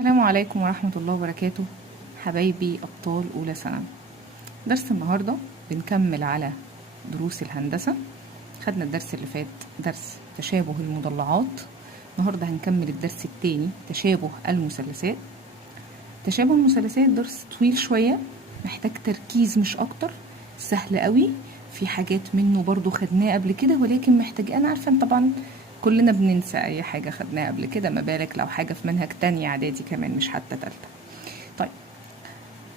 السلام عليكم ورحمة الله وبركاته. حبايبي أبطال أولى ثانوي، درس النهاردة بنكمل على دروس الهندسة. خدنا الدرس اللي فات درس تشابه المضلعات، النهاردة هنكمل الدرس التاني تشابه المثلثات. تشابه المثلثات درس طويل شوية، محتاج تركيز مش أكتر، سهل قوي، في حاجات منه برضو خدناه قبل كده ولكن محتاج، أنا عارفة طبعا كلنا بننسى أي حاجة خدناها قبل كده، ما بالك لو حاجة في منهج تاني إعدادي كمان مش حتى تالتة. طيب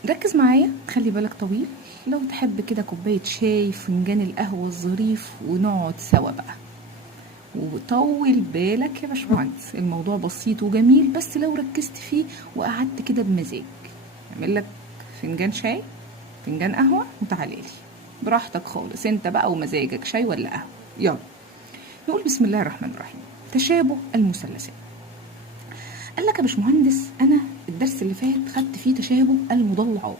ركز معايا، خلي بالك طويل، لو تحب كده كوباية شاي، فنجان القهوة الظريف، ونقعد سوا بقى. وطول بالك يا باشمهندس، الموضوع بسيط وجميل، بس لو ركزت فيه وقعدت كده بمزاج. اعمل لك فنجان شاي، فنجان قهوة، وتعالى لي براحتك خالص انت بقى ومزاجك، شاي ولا قهوة. يلا نقول بسم الله الرحمن الرحيم. تشابه المثلثات. قال لك يا باشمهندس انا الدرس اللي فات خدت فيه تشابه المضلعات،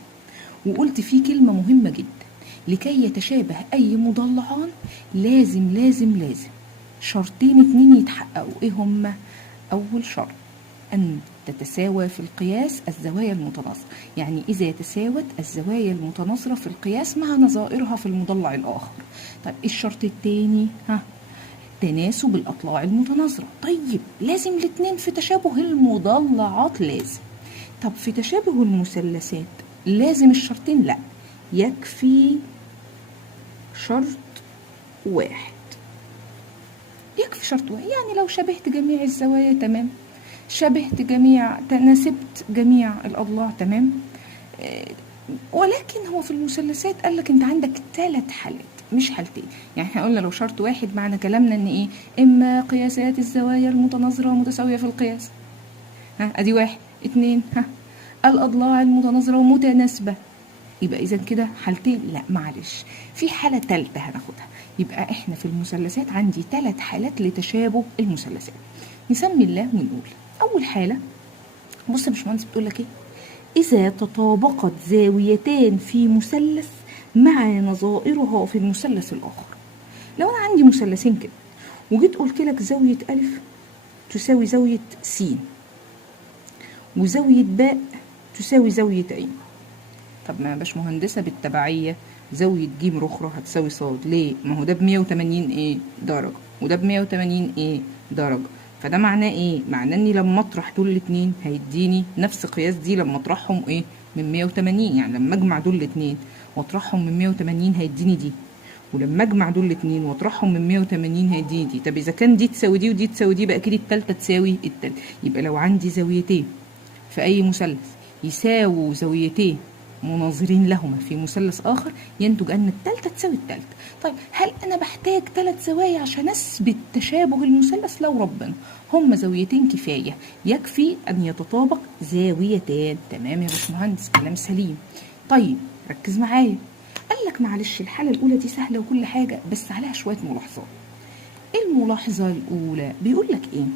وقلت فيه كلمة مهمة جدا، لكي يتشابه اي مضلعان لازم شرطين اتنين يتحققوا. ايه هما؟ اول شرط ان تتساوى في القياس الزوايا المتناظرة، يعني اذا تساوت الزوايا المتناظرة في القياس مع نظائرها في المضلع الاخر. طيب الشرط التاني تناسب الأضلاع المتناظرة. طيب لازم الاتنين في تشابه المضلعات لازم. طب في تشابه المثلثات لازم الشرطين؟ لا، يكفي شرط واحد. يكفي شرط واحد، يعني لو شبهت جميع الزوايا تمام، شبهت تناسبت جميع الأضلاع تمام. ولكن هو في المثلثات قال لك انت عندك 3 حالات مش حالتين. يعني احنا قلنا لو شرط واحد معنى كلامنا ان ايه؟ اما قياسات الزوايا المتناظرة متساوية في القياس، ادي واحد. 2 الاضلاع المتناظرة متناسبة، يبقى اذا كده حالتين. لا معلش، في حالة 3 هناخدها. يبقى احنا في المثلثات عندي 3 حالات لتشابه المثلثات. نسمي الله ونقول اول حالة. بص يا باشمهندس بتقول لك ايه؟ إذا تطابقت زاويتان في مثلث مع نظائرها في المثلث الآخر. لو أنا عندي مثلثين كده وجيت قلت لك زاوية ألف تساوي زاوية س، وزاوية باء تساوي زاوية عين. طب ما يا باشمهندسة بالتبعية زاوية ج أخرى هتساوي ص، ليه؟ ما هو ده ب180 ايه درجة وده ب180 ايه درجة، فده معناه ايه؟ معناه اني لما اطرح دول الاتنين هيديني نفس قياس دي لما اطرحهم ايه من 180. يعني لما اجمع دول الاتنين واطرحهم من 180 هيديني دي، ولما اجمع دول الاتنين واطرحهم من 180 هيديني دي. طب اذا كان دي تساوي دي ودي تساوي دي، بقى اكيد التالتة تساوي التالتة. يبقى لو عندي زاويتين في اي مثلث يساووا زاويتين مناظرين لهما في مثلث آخر، ينتج أن التالتة تساوي التالتة. طيب هل أنا بحتاج 3 زوايا عشان أثبت تشابه المثلث؟ لو ربنا هم زاويتين كفاية، يكفي أن يتطابق زاويتان. تمام يا باشمهندس، كلام سليم. طيب ركز معايا، قال لك معلش الحالة الأولى دي سهلة وكل حاجة، بس عليها شوية ملاحظات. الملاحظة الأولى بيقول لك إيه؟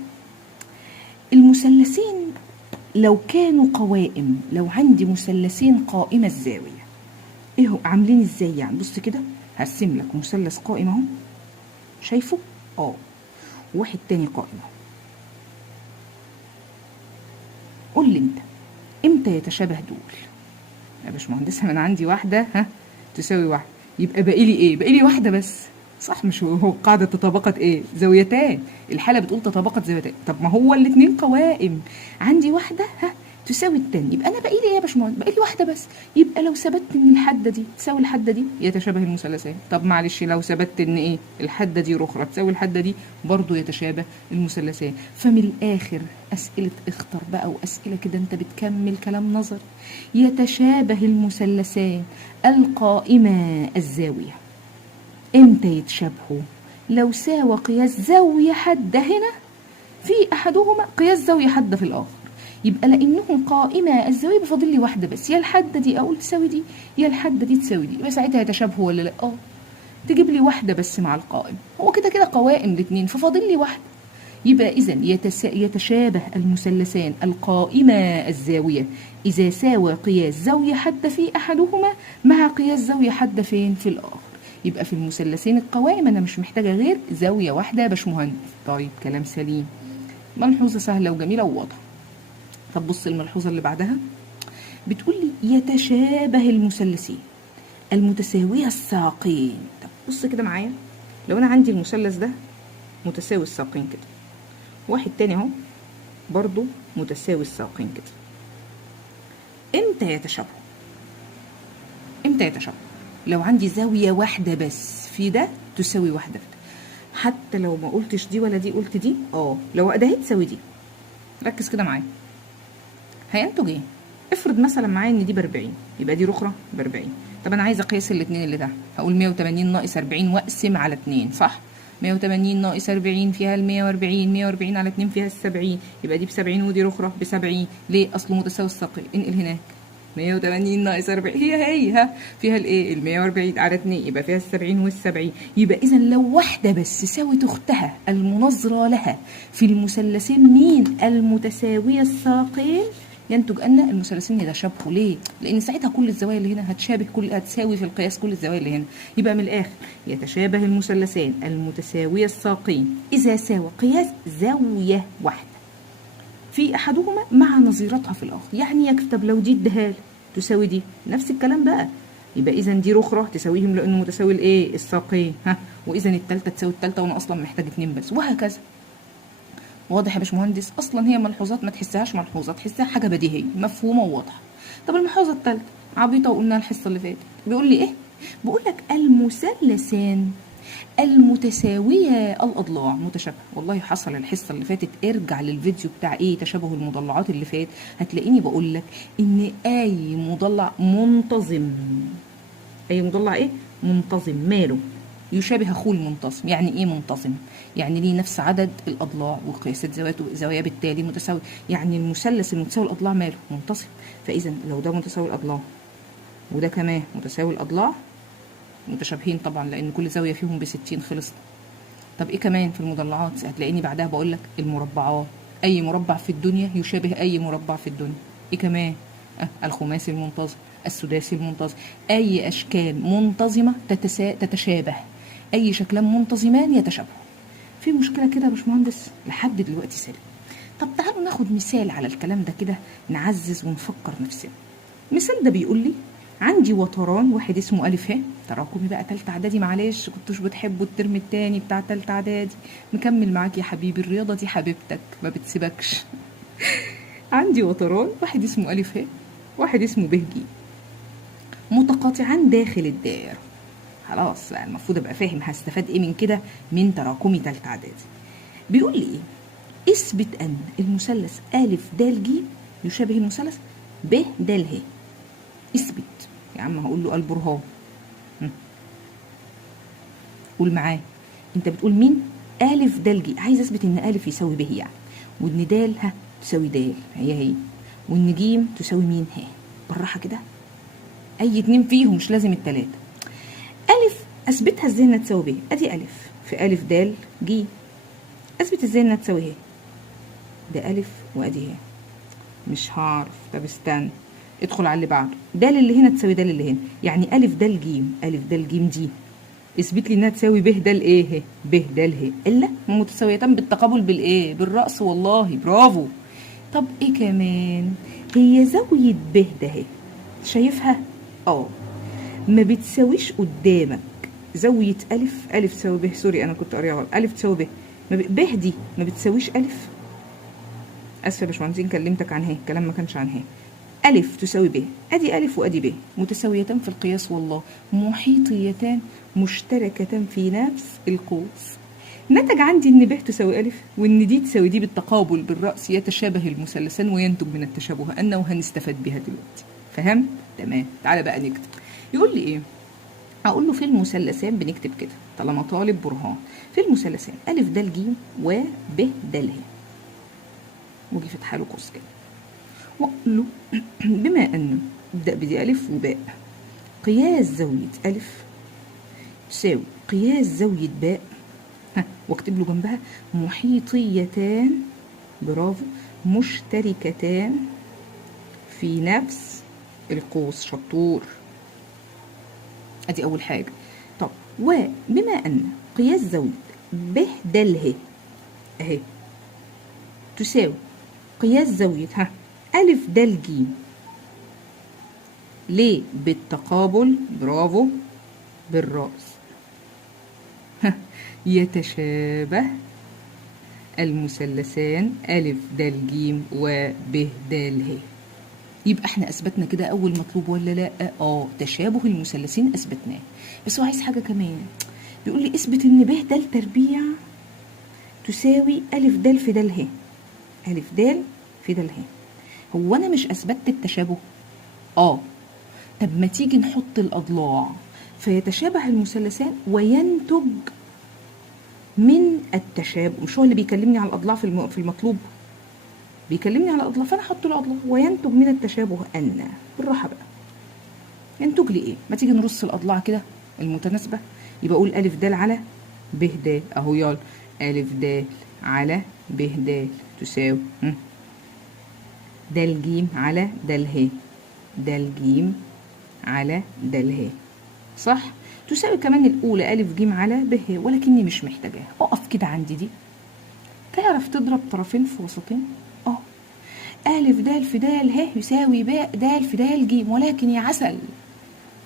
المثلثين لو كانوا قوائم، لو عندي مثلثين قائمة الزاوية، ايه هو عاملين ازاي؟ يعني بص كده، هرسم لك مثلث قائم اهو، شايفه؟ واحد تاني قائم اهو. قول لي انت امتى يتشابه دول؟ يا باشمهندس انا عندي واحدة تساوي واحدة، يبقى باقي لي ايه؟ باقي لي واحدة بس، صح؟ مش هو قاعدة تطابقت ايه؟ زاويتان. الحالة بتقول تطابقت زاويتان. طب ما هو الاتنين قوائم، عندي واحدة تساوي التاني، يبقى انا باقي لي ايه يا باشمهندس؟ باقي لي واحدة بس. يبقى لو ثبت ان الحدة دي تساوي الحدة دي يتشابه المثلثان. طب معلش لو ثبت ان ايه؟ الحدة دي الاخرى تساوي الحدة دي، برضو يتشابه المثلثان. فمن الاخر اسئلة اختر بقى واسئلة كده انت بتكمل كلام نظر. يتشابه المثلثان القائمة الزاوية. امتى يتشابهوا؟ لو ساوى قياس زاوية حادة هنا في احدهما قياس زاوية حادة في الاخر. يبقى لانهم قائمة الزاوية بفاضل لي واحدة بس، يا الحادة دي اقول تساوي دي يا الحادة دي تساوي دي، يبقى ساعتها يتشابهوا ولا لا؟ تجيب لي واحدة بس مع القائم، هو كده كده قوائم الاتنين ففاضل لي واحدة. يبقى إذا يتشابه المثلثان القائمة الزاوية إذا ساوى قياس زاوية حادة في أحدهما مع قياس زاوية حادة فين؟ في الآخر. يبقى في المثلثين القوائم أنا مش محتاجة غير زاوية واحدة يا باشمهندس. طيب كلام سليم، ملحوظة سهلة وجميلة وواضحة. طب بص الملحوظة اللي بعدها، بتقول لي يتشابه المثلثين المتساوية الساقين. طب بص كده معايا، لو انا عندي المثلث ده متساوي الساقين كده، واحد تاني اهو برضو متساوي الساقين كده، امتى يتشابهوا؟ امتى يتشابهوا؟ لو عندي زاوية واحدة بس في ده تساوي واحدة في ده، حتى لو ما قلتش دي ولا دي قلت دي، لو ده تساوي دي. ركز كده معايا، هينتج ايه؟ افرض مثلا معايا ان دي ب40 يبقى دي رخرة ب40. طب انا عايزه اقيس الاثنين اللي تحت، هقول 180 ناقص 40 واقسم على 2 صح؟ 180 ناقص 40 فيها ال 140، 140 على 2 فيها ال 70، يبقى دي ب70 ودي رخرة ب70. ليه؟ اصله متساوي الساقين. انقل هناك 180 ناقص 40 هي فيها الايه؟ ال 140 على 2 يبقى فيها ال 70 وال70. يبقى اذا لو واحده بس ساوت اختها المناظره لها في المثلثين مين؟ المتساويه الساقين، ينتج ان المثلثين يتشابهوا. ليه؟ لان ساعتها كل الزوايا اللي هنا هتساوي في القياس كل الزوايا اللي هنا. يبقى من الاخر يتشابه المثلثان المتساويه الساقين اذا ساوى قياس زاويه واحده في احدهما مع نظيرتها في الاخر. يعني يكتب لو دي اديها تساوي دي، نفس الكلام بقى. يبقى اذا دي رخره تساويهم لانه متساوي الايه؟ الساقين. واذا الثالثه تساوي الثالثه وانا اصلا محتاج 2 بس، وهكذا. واضح يا باشمهندس؟ اصلا هي ملحوظات ما تحسهاش ملحوظه، تحسها حاجه بديهيه مفهومه وواضحه. طب الملحوظه الثالثه عبيطه وقلناها الحصه اللي فاتت، بيقول لي ايه؟ بيقول لك المثلثان المتساوية الأضلاع متشابهة. والله حصل الحصة اللي فاتت، ارجع للفيديو بتاع ايه تشابه المضلعات اللي فات، هتلاقيني بقول لك ان اي مضلع منتظم، اي مضلع ايه؟ منتظم، ماله؟ يشابه اخوه المنتظم. يعني ايه منتظم؟ يعني ليه نفس عدد الاضلاع وقياسات زوايا بالتالي متساوي. يعني المثلث المتساوي الاضلاع ماله؟ منتظم. فاذا لو ده متساوي الاضلاع وده كمان متساوي الاضلاع متشابهين طبعا، لان كل زاويه فيهم ب60 خلصت. طب ايه كمان في المضلعات؟ هتلاقيني بعدها بقول لك المربعات، اي مربع في الدنيا يشابه اي مربع في الدنيا. ايه كمان؟ الخماسي المنتظم، السداسي المنتظم، اي اشكال منتظمه تتشابه، اي شكلان منتظمان يتشابهوا. في مشكله كده يا باشمهندس؟ لحد دلوقتي سليم. طب تعالوا ناخد مثال على الكلام ده كده نعزز ونفكر نفسنا. مثال ده بيقول لي عندي وتران، واحد اسمه ألف ه، تراكمي بقى تالتة إعدادي، معلش كنتوش بتحبوا الترم التاني بتاع تالتة إعدادي، مكمل معاك يا حبيبي، الرياضة دي حبيبتك ما بتسيبكش. عندي وتران، واحد اسمه ألف ه واحد اسمه ب ج، متقاطعان داخل الدائرة. خلاص بقى المفروض أبقى فاهم هستفاد إيه من كده من تراكمي تالتة إعدادي. بيقول لي إيه؟ اثبت أن المثلث أ د ج يشابه المثلث ب د ه. اثبت يا عم، هقول له البرهان. قول معايا، انت بتقول مين؟ ألف د ج، عايز اثبت ان ألف يساوي ب يعني، وان د تساوي د هي، وان ج تساوي مين؟ ه. بالراحه كده، اي اتنين فيهم مش لازم التلاته. ألف اثبتها ازاي انها تساوي ب؟ ادي ألف في ألف د ج، اثبت ازاي انها تساوي ه؟ ده ألف وادي ه، مش هعرف. طب استنى، ادخل على اللي بعده، د اللي هنا تساوي د اللي هنا، يعني ألف د ج، ألف د ج دي اثبت لي انها تساوي ب د ايه؟ ب د ه، الا متساويتان بالتقابل بالايه؟ بالرأس. والله برافو. طب ايه كمان؟ هي زاوية ب ده اهي، شايفها؟ ما بتساويش قدامك زاوية ألف تساوي ب، سوري أنا كنت قاريها غلط، ألف تساوي ب، ب دي ما بتساويش ألف. أسفة يا باشمهندسين كلمتك عن ه، الكلام ما كانش عن ه. ألف تساوي ب، أدي ألف وأدي ب متساويتان في القياس، والله محيطيتان مشتركتان في نفس القوس. نتج عندي إن ب تساوي ألف وإن دي تساوي دي بالتقابل بالرأس، يتشابه المثلثان وينتج من التشابه أن، وهنستفاد بها دلوقتي. فهم؟ تمام. تعالى بقى نكتب. يقول لي إيه؟ أقول له في المثلثان بنكتب كده طالما طالب برهان. في المثلثان ألف د ج و ب د ه، واجي فاتحه له قوس كده واقول له بما ان ابدا بدي الف وباء، قياس زاويه الف تساوي قياس زاويه باء، واكتب له جنبها محيطيتان، برافو، مشتركتان في نفس القوس. شطور. ادي اول حاجه. طب وبما ان قياس زاويه ب د ه اهي تساوي قياس زاويه ألف دال جيم. ليه؟ بالتقابل، برافو، بالرأس. يتشابه المثلثان ألف دال جيم وب دال ه. يبقى احنا اثبتنا كده اول مطلوب ولا لا؟ تشابه المثلثين اثبتناه. بس هو عايز حاجه كمان، بيقول لي اثبت ان ب د تربيع تساوي الف د في د ه. الف د في د ه. هو انا مش اثبتت التشابه؟ طب ما تيجي نحط الاضلاع فيتشابه المثلثان وينتج من التشابه. مش هو اللي بيكلمني على الاضلاع في المطلوب؟ بيكلمني على اضلاع، فانا احط له اضلاع وينتج من التشابه ان. بالراحه بقى، ينتج لي ايه؟ ما تيجي نرص الاضلاع كده المتناسبه. يبقى اقول الف د على ب د اهو. يلا الف د على ب د تساوي د ج على د ه. د ج على د ه صح؟ تساوي كمان الاولى الف ج على ب ه، ولكني مش محتاجاها. اقف كده عندي دي. تعرف تضرب طرفين في وسطين؟ ألف د في د ه يساوي ب د في د ج، ولكن يا عسل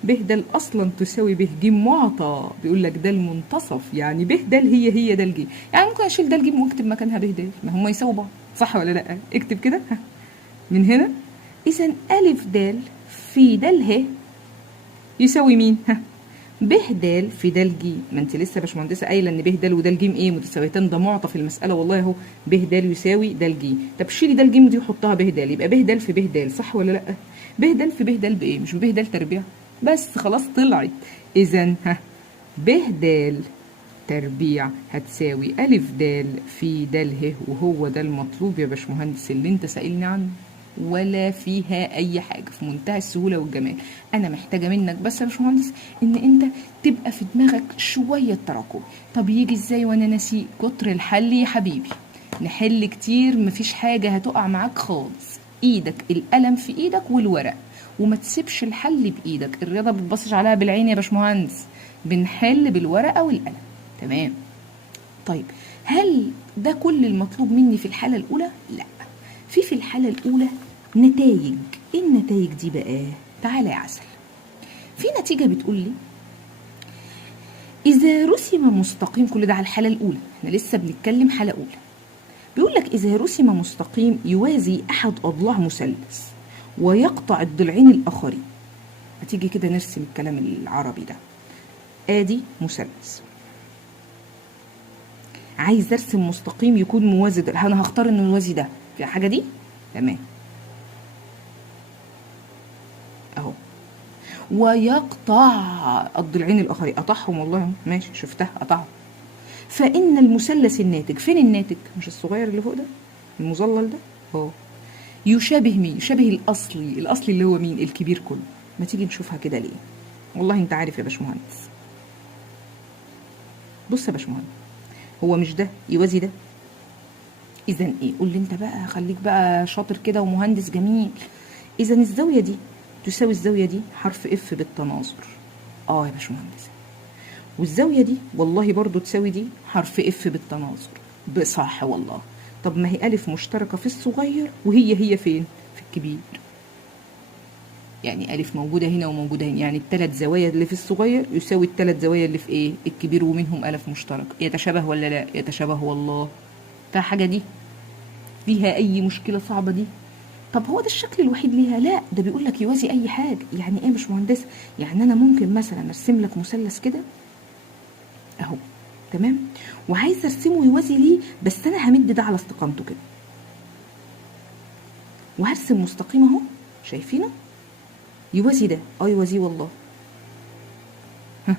ب د أصلا تساوي ب ج معطى. بيقول لك ده المنتصف، يعني ب د هي د ج. يعني ممكن أشيل د ج وأكتب مكانها ب د، ما هم يساووا بعض، صح ولا لأ؟ اكتب كده من هنا. إذا ألف د في د ه يساوي مين؟ ب د في د ج. ما انت لسه يا باشمهندسه قايله ان ب د وده ج ايه؟ متساويتان. ده معطى في المساله والله اهو. ب د يساوي د ج. طب شيلي د ج دي وحطها ب د، يبقى ب د في ب د، صح ولا لا؟ ب د في ب د بايه؟ مش ب د تربيع بس، خلاص طلعت. اذا ب د تربيع هتساوي الف د في د ه، وهو ده المطلوب يا باشمهندس اللي انت سائلني عنه. ولا فيها اي حاجه، في منتهى السهوله والجمال. انا محتاجه منك بس يا باشمهندس ان انت تبقى في دماغك شويه تراكم. طب يجي ازاي وانا ناسي؟ كتر الحل يا حبيبي. نحل كتير، مفيش حاجه هتقع معاك خالص. ايدك القلم في ايدك والورق، وما تسيبش الحل بايدك. الرياضه بتبصش عليها بالعين يا باشمهندس، بنحل بالورقه والقلم. تمام. طيب هل ده كل المطلوب مني في الحاله الاولى؟ لا، في الحالة الأولى نتائج. إيه النتائج دي بقى؟ تعالى يا عسل. في نتيجة بتقول لي إذا رسم مستقيم، كل ده على الحالة الأولى، احنا لسه بنتكلم حالة أولى. بيقول لك إذا رسم مستقيم يوازي أحد أضلاع مثلث ويقطع الضلعين الآخرين. هتيجي كده نرسم الكلام العربي ده. آدي مثلث، عايز أرسم مستقيم يكون موازي ده. أنا هختار إنه موازي ده في حاجة دي. تمام اهو. ويقطع الضلعين الاخرين، قطعهم والله ماشي، شفتها قطعهم. فان المثلث الناتج، فين الناتج؟ مش الصغير اللي فوق ده المظلل ده؟ يشابه مين؟ يشابه الاصلي اللي هو مين؟ الكبير كله. ما تيجي نشوفها كده ليه؟ والله انت عارف يا باشمهندس. بص يا باشمهندس، هو مش ده يوازي ده؟ اذا ايه؟ قول لي انت بقى، خليك بقى شاطر كده ومهندس جميل. اذا الزاويه دي تساوي الزاويه دي حرف اف بالتناظر. يا باشمهندس. والزاويه دي والله برضو تساوي دي حرف اف بالتناظر. بصح والله. طب ما هي الف مشتركه في الصغير وهي فين؟ في الكبير. يعني الف موجوده هنا وموجوده هنا، يعني الثلاث زوايا اللي في الصغير يساوي الثلاث زوايا اللي في ايه؟ الكبير، ومنهم الف مشترك. يتشابه ولا لا؟ يتشابه والله. فحاجه دي فيها اي مشكله صعبه دي؟ طب هو ده الشكل الوحيد ليها؟ لا، ده بيقول لك يوازي اي حاجه. يعني ايه يا باشمهندس؟ يعني انا ممكن مثلا ارسم لك مثلث كده اهو، تمام، وعايز ارسمه يوازي ليه، بس انا همد ده على استقامته كده وهرسم مستقيم اهو، شايفينه؟ يوازي ده. يوازيه والله.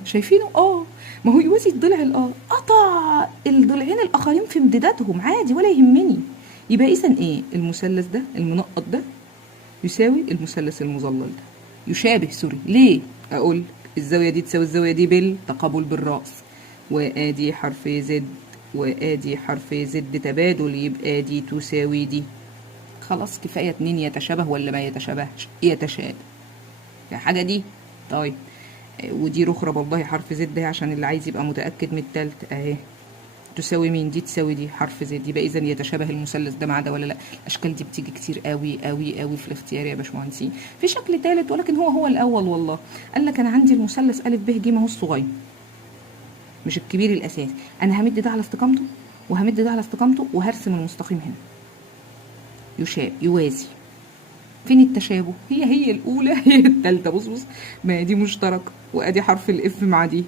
شايفينه؟ ما هو يوازي الضلع قطع الضلعين الاخرين في امتدادهم عادي ولا يهمني. يبقى اذا ايه؟ المثلث ده المنقط ده يساوي المثلث المظلل ده. يشابه، سوري، ليه؟ اقول الزاويه دي تساوي الزاويه دي بالتقابل بالراس، وادي حرف زد وادي حرف زد تبادل، يبقى دي تساوي دي. خلاص كفايه. اتنين يتشابه ولا ما يتشابهش؟ يتشابه. في حاجه دي؟ طيب ودي رخرة والله حرف زد اهي عشان اللي عايز يبقى متاكد من التالت اهي. تساوي مين؟ دي تساوي دي، حرف زد، يبقى اذا يتشابه المثلث ده مع ده ولا لا؟ الاشكال دي بتيجي كتير قوي قوي قوي في الاختيار يا باشمهندسين. في شكل ثالث ولكن هو الاول والله. قال لك انا عندي المثلث ا ب ج اهو الصغير مش الكبير الاساسي، انا همد ده على استقامته وهمد ده على استقامته وهرسم المستقيم هنا يوازي. فين التشابه؟ هي الاولى هي الثالثه. بص ما دي مشتركه وادي حرف الاف مع دي،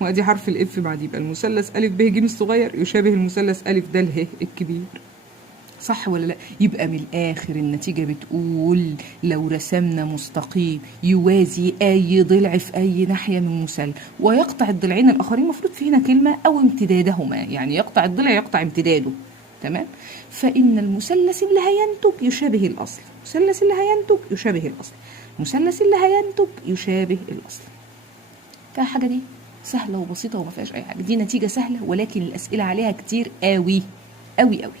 وادي حرف الاف مع دي، يبقى المثلث ا ب ج الصغير يشابه المثلث ا د ه الكبير. صح ولا لا؟ يبقى من الاخر النتيجه بتقول لو رسمنا مستقيم يوازي اي ضلع في اي ناحيه من مثلث ويقطع الضلعين الاخرين، المفروض في هنا كلمه او امتدادهما، يعني يقطع الضلع يقطع امتداده، تمام؟ فان المثلث اللي هينتج يشابه الاصل، المثلث اللي هينتج يشابه الاصل، المثلث اللي هينتج يشابه الاصل. فالحاجه دي سهله وبسيطه وما فيهاش اي حاجه، دي نتيجه سهله ولكن الاسئله عليها كتير قوي قوي قوي.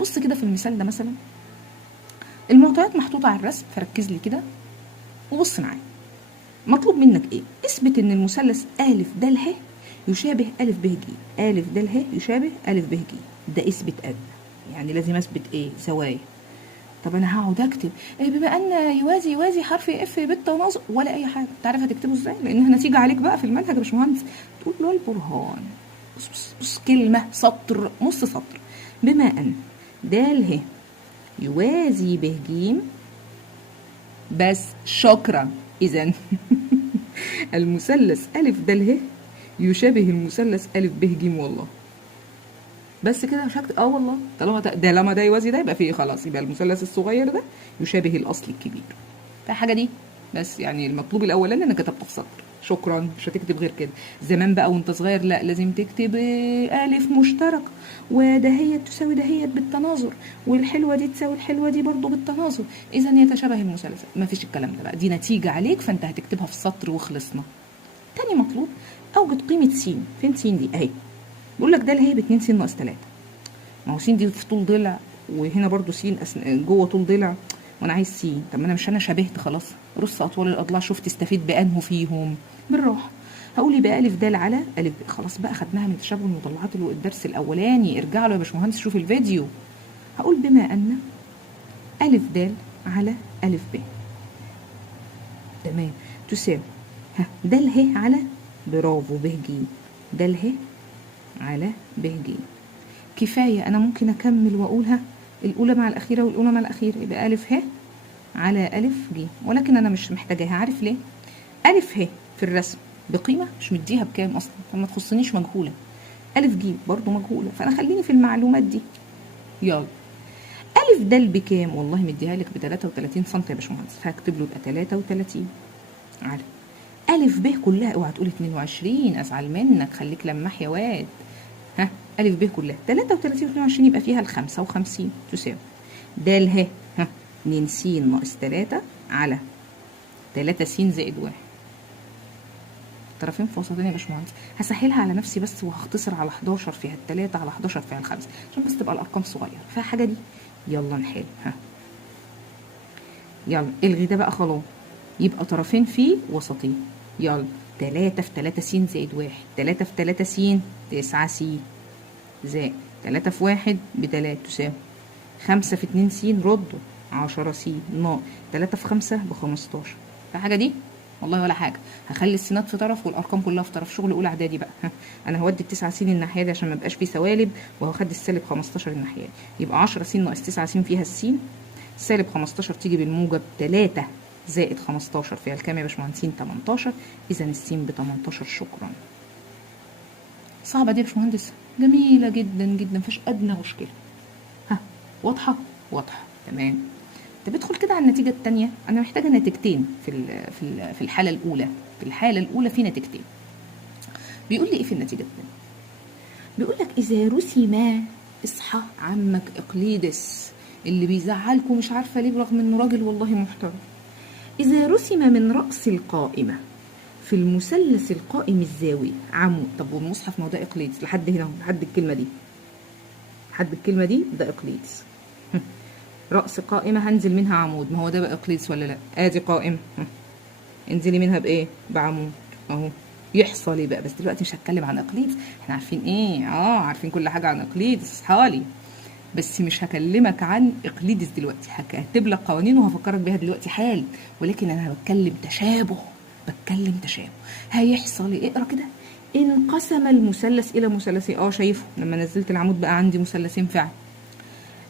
بص كده في المثال ده مثلا المعطيات محطوطه على الرسم، فركز لي كده وبص معايا. مطلوب منك ايه؟ اثبت ان المثلث ا د ه يشابه ا ب ج، ا د ه يشابه ا ب ج، ده اثبت يعني لازم اثبت ايه؟ زوايا. طب انا هقعد اكتب إيه بما ان يوازي حرف اف بالتناظر ولا اي حاجه؟ انت عارف هتكتبه ازاي؟ لانها نتيجه عليك بقى في المنهج يا باشمهندس. تقول له البرهان، بص كلمه سطر نص سطر، بما ان د ه يوازي ب ج، بس شكرا. اذا المثلث ا د ه يشابه المثلث ا ب ج والله. بس كده مش هكتب والله، طالما ده يوازي ده يبقى فيه خلاص، يبقى المثلث الصغير ده يشابه الاصل الكبير. فحاجه دي بس، يعني المطلوب الاولاني انك كتبت في سطر، شكرا. مش هتكتب غير كده. زمان بقى وانت صغير لا، لازم تكتب الف مشترك ودهيت تساوي دهيت بالتناظر، والحلوه دي تساوي الحلوه دي برضو بالتناظر، اذا يتشابه المثلث. ما فيش الكلام ده بقى، دي نتيجه عليك فانت هتكتبها في سطر وخلصنا. تاني مطلوب اوجد قيمه س. فين س دي؟ اهي. بيقول لك ده اللي هي ب 2 س ناقص 3. ما هو س دي في طول ضلع، وهنا برضو س جوه طول ضلع، وانا عايز س. طب ما انا شبهت خلاص، رص اطوال الاضلاع شوف تستفيد بانه فيهم بالراحه. هقول يبقى ا د على ا ب. خلاص بقى خدناها من تشابه المضلعات الدرس الاولاني، ارجع له يا باشمهندس شوف الفيديو. هقول بما ان ا د على ا ب تمام تساوي د ه على، برافو، ب ج، د ه على ب ج. كفايه انا ممكن اكمل واقولها الاولى مع الاخيره والاولى مع الاخيره، يبقى ا ه على ا ج، ولكن انا مش محتاجاها. عارف ليه؟ ا ه في الرسم بقيمه مش مديها بكام اصلا، فما تخصنيش مجهوله. ا ج برضو مجهوله، فانا خليني في المعلومات دي. يلا ا د بكام؟ والله مديها لك ب 33 سم يا باشمهندس، فهكتب له يبقى 33 على ا ب كلها. اوعى تقول 22 ازعل منك، خليك لماح يا واد. ا ب كلها 33 و 22 يبقى فيها ال 55 تساوي د ه 2 س ناقص 3 على 3 س زائد 1. طرفين في وسطين يا باشمهندس. هسهلها على نفسي بس وهختصر على 11 فيها ال3 على 11 فيها ال5 عشان بس تبقى الارقام صغيره. فحاجه دي يلا نحل. يلا الغي ده بقى خلاص، يبقى طرفين في وسطين. يلا 3 في 3 س زائد 1، 3 في 3 س 9 س زائد 3 في 1 ب3 تساوي 5 في 2 س ردوا 10 س ناقص 3 في 5 ب15. فحاجه دي والله ولا حاجه. هخلي السينات في طرف والارقام كلها في طرف، شغل اولى اعدادي بقى. انا هودي ال9 س الناحيه دي عشان ما يبقاش فيه سوالب، وهخدي السالب 15 الناحيه دي، يبقى 10 س ناقص 9 س فيها السين، سالب 15 تيجي بالموجب 3 زائد 15 فيها الكام يا باشمهندسين؟ 18. اذا السين ب 18. شكرا. صعبه دي يا باشمهندس؟ جميله جدا جدا، مفيش ادنى مشكله. واضحه؟ واضحه تمام. طب ادخل كده على النتيجه الثانيه. انا محتاجه نتيجتين في الحاله الاولى. في الحاله الاولى في نتيجتين. بيقول لي ايه في النتيجه الثانيه؟ بيقول لك اذا رسم، اصحى عمك اقليدس اللي بيزعلكم مش عارفه ليه برغم انه راجل والله محترم. اذا رسم من راس القائمه في المثلث القائم الزاويه عمود. طب والمصحف ما هو ده اقليدس لحد هنا، لحد الكلمه دي، لحد الكلمه دي ده اقليدس. رأس قائمة هنزل منها عمود، ما هو ده بقى اقليدس ولا لا؟ ادي قائمة انزلي منها بايه؟ بعمود اهو. يحصل ايه بقى؟ بس دلوقتي مش هتكلم عن اقليدس، احنا عارفين ايه، عارفين كل حاجه عن اقليدس، اصحالي. بس مش هكلمك عن اقليدس دلوقتي، هكتب لك قوانين وهفكرك بيها دلوقتي حال، ولكن انا بتكلم تشابه، بتكلم تشابه. هيحصل ايه؟ اقرا كده. انقسم المثلث الى مثلثين، شايفه لما نزلت العمود بقى عندي مثلثين فعلا،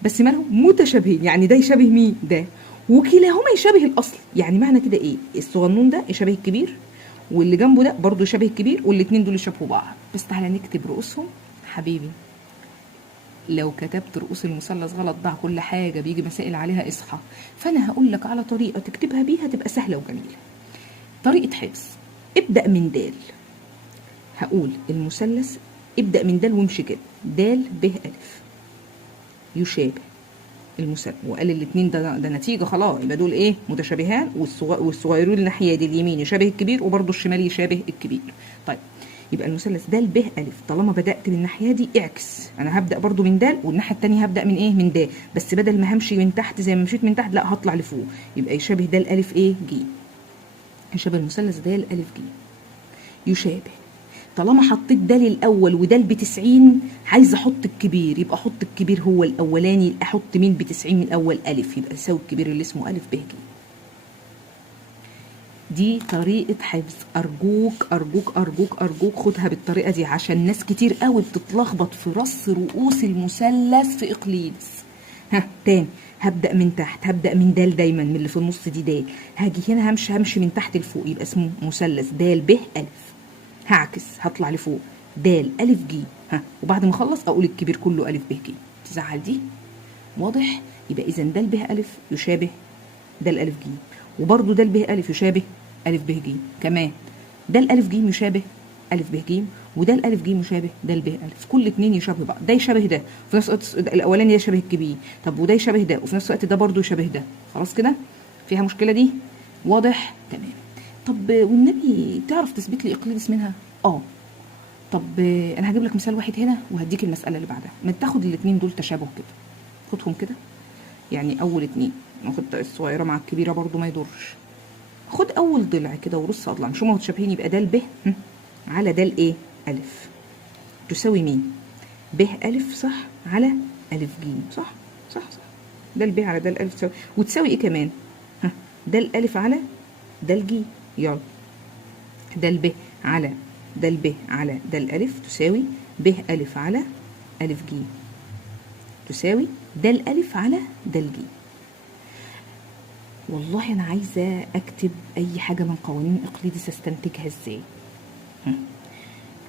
بس مالهم متشابهين، يعني ده يشابه مين؟ ده، وكلاهما يشابه الاصل. يعني معنى كده ايه؟ الصغنون ده يشابه الكبير، واللي جنبه ده برضه يشابه الكبير، والاتنين دول يشابهوا بعض. بس تعالى نكتب رؤوسهم حبيبي. لو كتبت رؤوس المثلث غلط ضع كل حاجه، بيجي مسائل عليها اصحى. فانا هقول لك على طريقه تكتبها بيها تبقى سهله وجميله. طريقه حفظ، ابدا من د. هقول المثلث، ابدا من د وامشي كده، د ب الف يشابه المثلث، وقال الاثنين ده نتيجه خلاص، يبقى دول ايه؟ متشابهان، والصغيرون الناحيه دي اليمين يشابه الكبير، وبرده الشمال يشابه الكبير. طيب يبقى المثلث د ب الف، طالما بدات من الناحيه دي اعكس، انا هبدا برده من د، والناحيه الثانيه هبدا من ايه؟ من د، بس بدل ما همشي من تحت زي ما مشيت من تحت، لا هطلع لفوق، يبقى يشابه د الف ايه؟ ج. يشابه المثلث د الف ج. يشابه، طالما حطيت د الاول وده ب90، عايز احط الكبير، يبقى احط الكبير هو الاولاني، احط مين ب90 من الاول؟ الف، يبقى يساوي الكبير اللي اسمه الف ب ج. دي طريقه حفظ، ارجوك ارجوك ارجوك ارجوك خدها بالطريقه دي، عشان ناس كتير قوي بتتلخبط في رص رؤوس المثلث في اقليدس. تاني، هبدا من تحت، هبدا من د دايما، من اللي في النص دي د، هاجي هنا همشي من تحت لفوق، يبقى اسمه مثلث د ب الف. هعكس، هطلع لفوق، د الف ج، وبعد ما اخلص اقول الكبير كله الف ب ج. تزعل دي؟ واضح؟ يبقى اذا د ب الف يشابه د الالف ج، وبرده د ب الف يشابه الف ب ج، كمان د الالف ج يشابه الف ب ج، وده الالف ج يشابه د ب الف، كل اتنين يشابه بعض، ده يشابه ده وفي نفس الوقت الاولاني يشابه الكبير، طب وده يشابه ده وفي نفس الوقت ده برده يشابه ده. خلاص كده؟ فيها مشكله دي؟ واضح؟ تمام. طب والنبي تعرف تثبت لي اقليدس منها؟ طب انا هجيب لك مثال واحد هنا وهديك المساله اللي بعدها. ما تاخد الاثنين دول تشابه كده، خدهم كده، يعني اول اتنين، ناخد الصغيره مع الكبيره برضو ما يضرش. خد اول ضلع كده ورص اضلاع، مش هما متشابهين، يبقى د ب على د ايه؟ الف تساوي مين؟ ب الف صح على الف ج، صح صح صح. د ب على د الف تساوي، وتساوي ايه كمان؟ د الالف على د الج. يلا د ب على د ب على د الالف تساوي ب الف على الف ج، تساوي د الالف على د الج. والله انا عايزه اكتب اي حاجه من قوانين اقليدس استنتجها ازاي.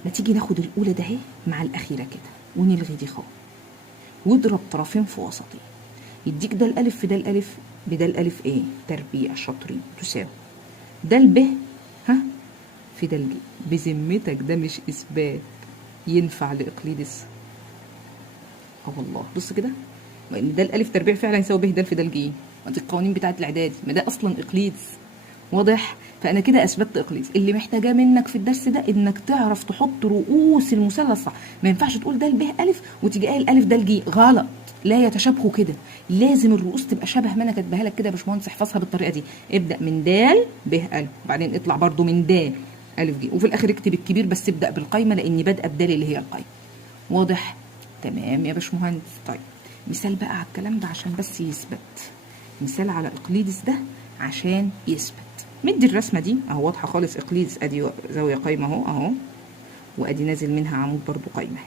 ما تيجي ناخد الاولى ده اهي مع الاخيره كده ونلغي دي خالص، واضرب طرفين في وسطين، يديك د الالف في د الالف بد الالف ايه؟ تربيع شاطرين، تساوي د ب في د الج. بذمتك ده مش اثبات ينفع لاقليدس؟ والله بص كده، ان ده الالف تربيع فعلا يساوي ب د في د الج، دي القوانين بتاعت الاعدادي، ما ده اصلا اقليدس. واضح؟ فانا كده اثبتت اقليدس. اللي محتاجاه منك في الدرس ده انك تعرف تحط رؤوس المثلث صح، ما ينفعش تقول ده ب الف وتيجي قايل الف ده الج، غلط، لا يتشابهوا كده، لازم الرؤوس تبقى شبه ما انا كاتباها لك كده يا باشمهندس. احفظها بالطريقه دي، ابدا من د ب الف، وبعدين اطلع برده من د الف ج، وفي الاخر اكتب الكبير، بس ابدا بالقايمه لاني بادئه بدال اللي هي القايمه. واضح؟ تمام يا باشمهندس. طيب مثال بقى على الكلام ده عشان بس يثبت، مثال على اقليدس ده عشان يثبت. مدي الرسمه دي اهو واضحه خالص، اقليدس ادي زاويه قايمه اهو وادي نازل منها عمود برضو قايمه،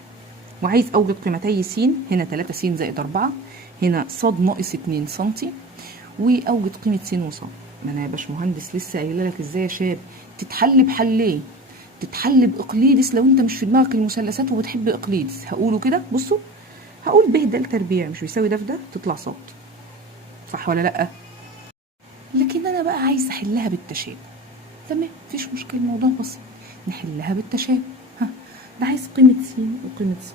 وعايز اوجد قيمتي س، هنا 3 س زائد 4، هنا ص ناقص 2 سم، واوجد قيمه س وص. ما انا يا باشمهندس لسه قايله لك ازاي يا شاب تتحل بحلين. تتحل باقليدس لو انت مش في دماغك المثلثات وبتحب اقليدس، هقوله كده، بصوا هقول ب د تربيع مش بيساوي ده في ده، تطلع ص، صح ولا لا؟ لكن انا بقى عايزه احلها بالتشابه. تمام مفيش مشكله، الموضوع بسيط، نحلها بالتشابه. ده عايز قيمه س وقيمه ص.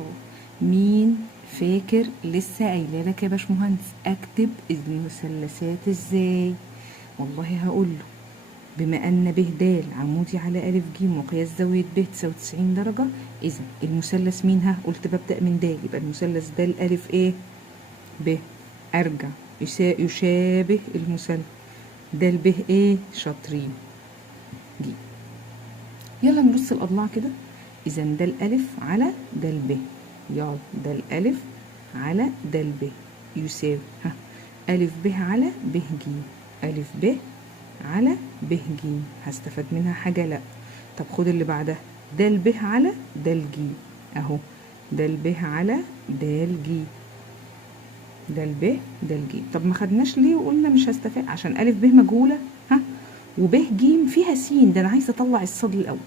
مين فاكر لسه قايله لك يا باشمهندس اكتب المثلثات ازاي؟ والله هقول له بما ان ب د عمودي على الف ج وقياس زاويه ب تساوي 90 درجه، اذا المثلث مين؟ قلت ببدا من د، يبقى المثلث د الالف ايه؟ ب، ارجع يشابه المثلث د ب ايه؟ شاطرين، دي يلا نبص الأضلاع كده. إذا ده الألف على ده الب، يلا ده الألف على ده الب يساوي ألف ب على ب ج. ألف ب على ب ج، هستفاد منها حاجة؟ لأ. طب خد اللي بعدها، ده الب على ده الج أهو، ده الب على ده الج، ده الب ده الج. طب ما خدناش ليه وقلنا مش هستفاد؟ عشان ألف ب مجهولة وب ج فيها س، ده أنا عايزة أطلع الصاد الأول.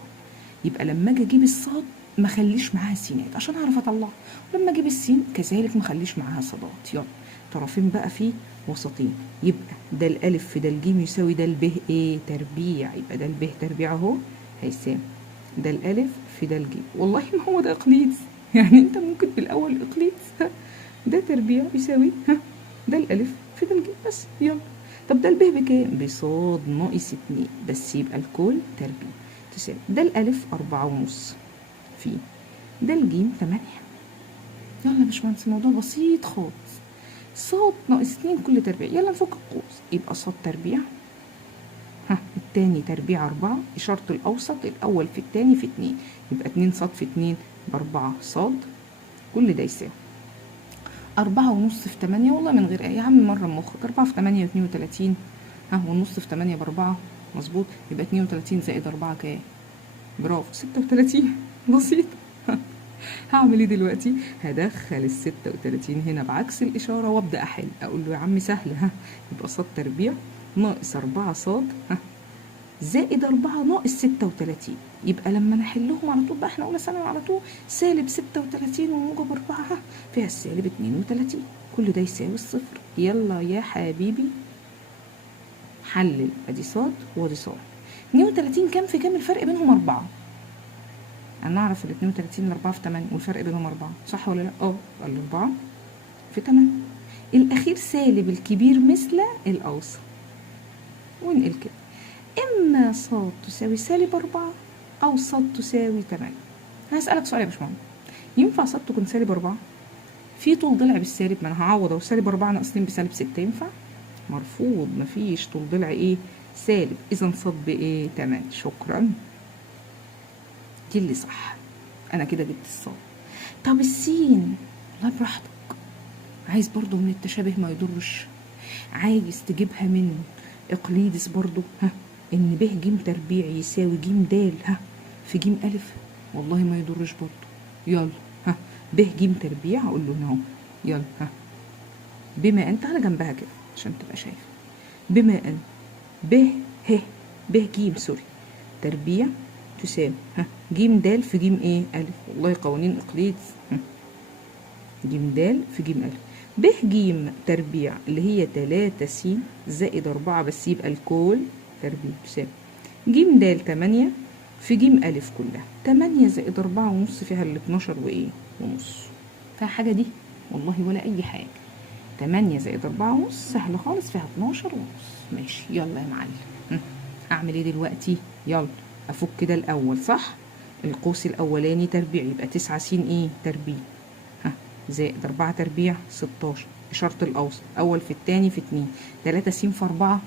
يبقى لما اجي اجيب الصاد ما خليش معاها سينات عشان اعرف اطلعها، ولما اجيب السين كذلك ما خليش معاها صادات. يلا طرفين بقى في وسطين، يبقى ده الالف في ده الجيم يساوي ده الب ايه تربيع، يبقى ده الب تربيع اهو هيساوي ده الالف في ده الجيم. والله ما هو ده اقليدس، يعني انت ممكن في الاول اقليدس ده تربيع يساوي ده الالف في ده الجيم بس. يلا طب ده الب بكام؟ بصاد ناقص 2 بس، يبقى الكل تربيع تساوي ده الألف 4.5 في ده الجيم 8. يلا يا باشمهندس الموضوع بسيط خالص، صاد ناقص 2 كل تربيع. يلا نفك القوس، يبقى صاد تربيع التاني تربيع 4، إشارة الأوسط الأول في التاني في 2، يبقى 2 صاد في 2 ب4 صاد، كل ده يساوي 4.5 في 8. والله من غير ايه يا عم، مرة مخك 4 في 8 32 والنص في 8 ب4 مظبوط، يبقى 32 زائد 4 كام؟ برافو 36. بسيط. هعمل ايه دلوقتي؟ هدخل ال 36 هنا بعكس الاشاره وابدا احل. اقول له يا عم سهل، يبقى صاد تربيع ناقص 4 صاد زائد 4 ناقص 36. يبقى لما نحلهم على طول بقى، احنا قلنا ثانوي على طول، سالب 36 وموجب 4 فيها السالب 32، كل ده يساوي الصفر. يلا يا حبيبي حلل، ادي صاد وادي صاد. 32 كام في كام؟ الفرق بينهم 4. انا اعرف ال 32 ال 4 في 8 والفرق بينهم 4، صح ولا لا؟ ال 4 في 8. الاخير سالب الكبير مثل الاوسط، ونقل كده اما صاد تساوي سالب 4 او صاد تساوي 8. هسألك سؤال يا باشمهندس، ينفع صاد تكون سالب 4 في طول ضلع بالسالب؟ ما انا هعوض اهو، سالب 4 ناقص 2 بسالب 6، ينفع؟ مرفوض، مفيش طول ضلع ايه سالب، اذا صاد بايه 8. شكرا، دي اللي صح، انا كده جبت الصاد. طب السين، والله براحتك، عايز برضو من التشابه ما يضرش، عايز تجيبها من اقليدس برضو ان ب ج تربيع يساوي ج د في ج الف، والله ما يضرش برضو. يلا ب ج تربيع هقول له هنا اهو، يلا بما ان، تعالى جنبها كده عشان تبقى شايف، بما ان ب ج سوري تربيع تساوي ج د في ج ايه الف، والله قوانين اقليدس، ج د في ج الف. ب ج تربيع اللي هي 3 س زائد 4 بس، يبقى الكل تربيع تساوي ج د 8 في ج الف كلها. 8 زائد 4 ونص فيها ال 12 وايه ونص، فيها حاجه دي؟ والله ولا اي حاجه. 8 زائد 4 ونص سهل خالص، فيها 12 ونص. ماشي يلا يا معلم، اعمل ايه دلوقتي؟ يلا افك كده الاول، صح؟ القوس الاولاني تربيع يبقى 9 س ايه تربيع زائد 4 تربيع 16، إشارة الأوسط أول في التاني في 2، 3 س في 4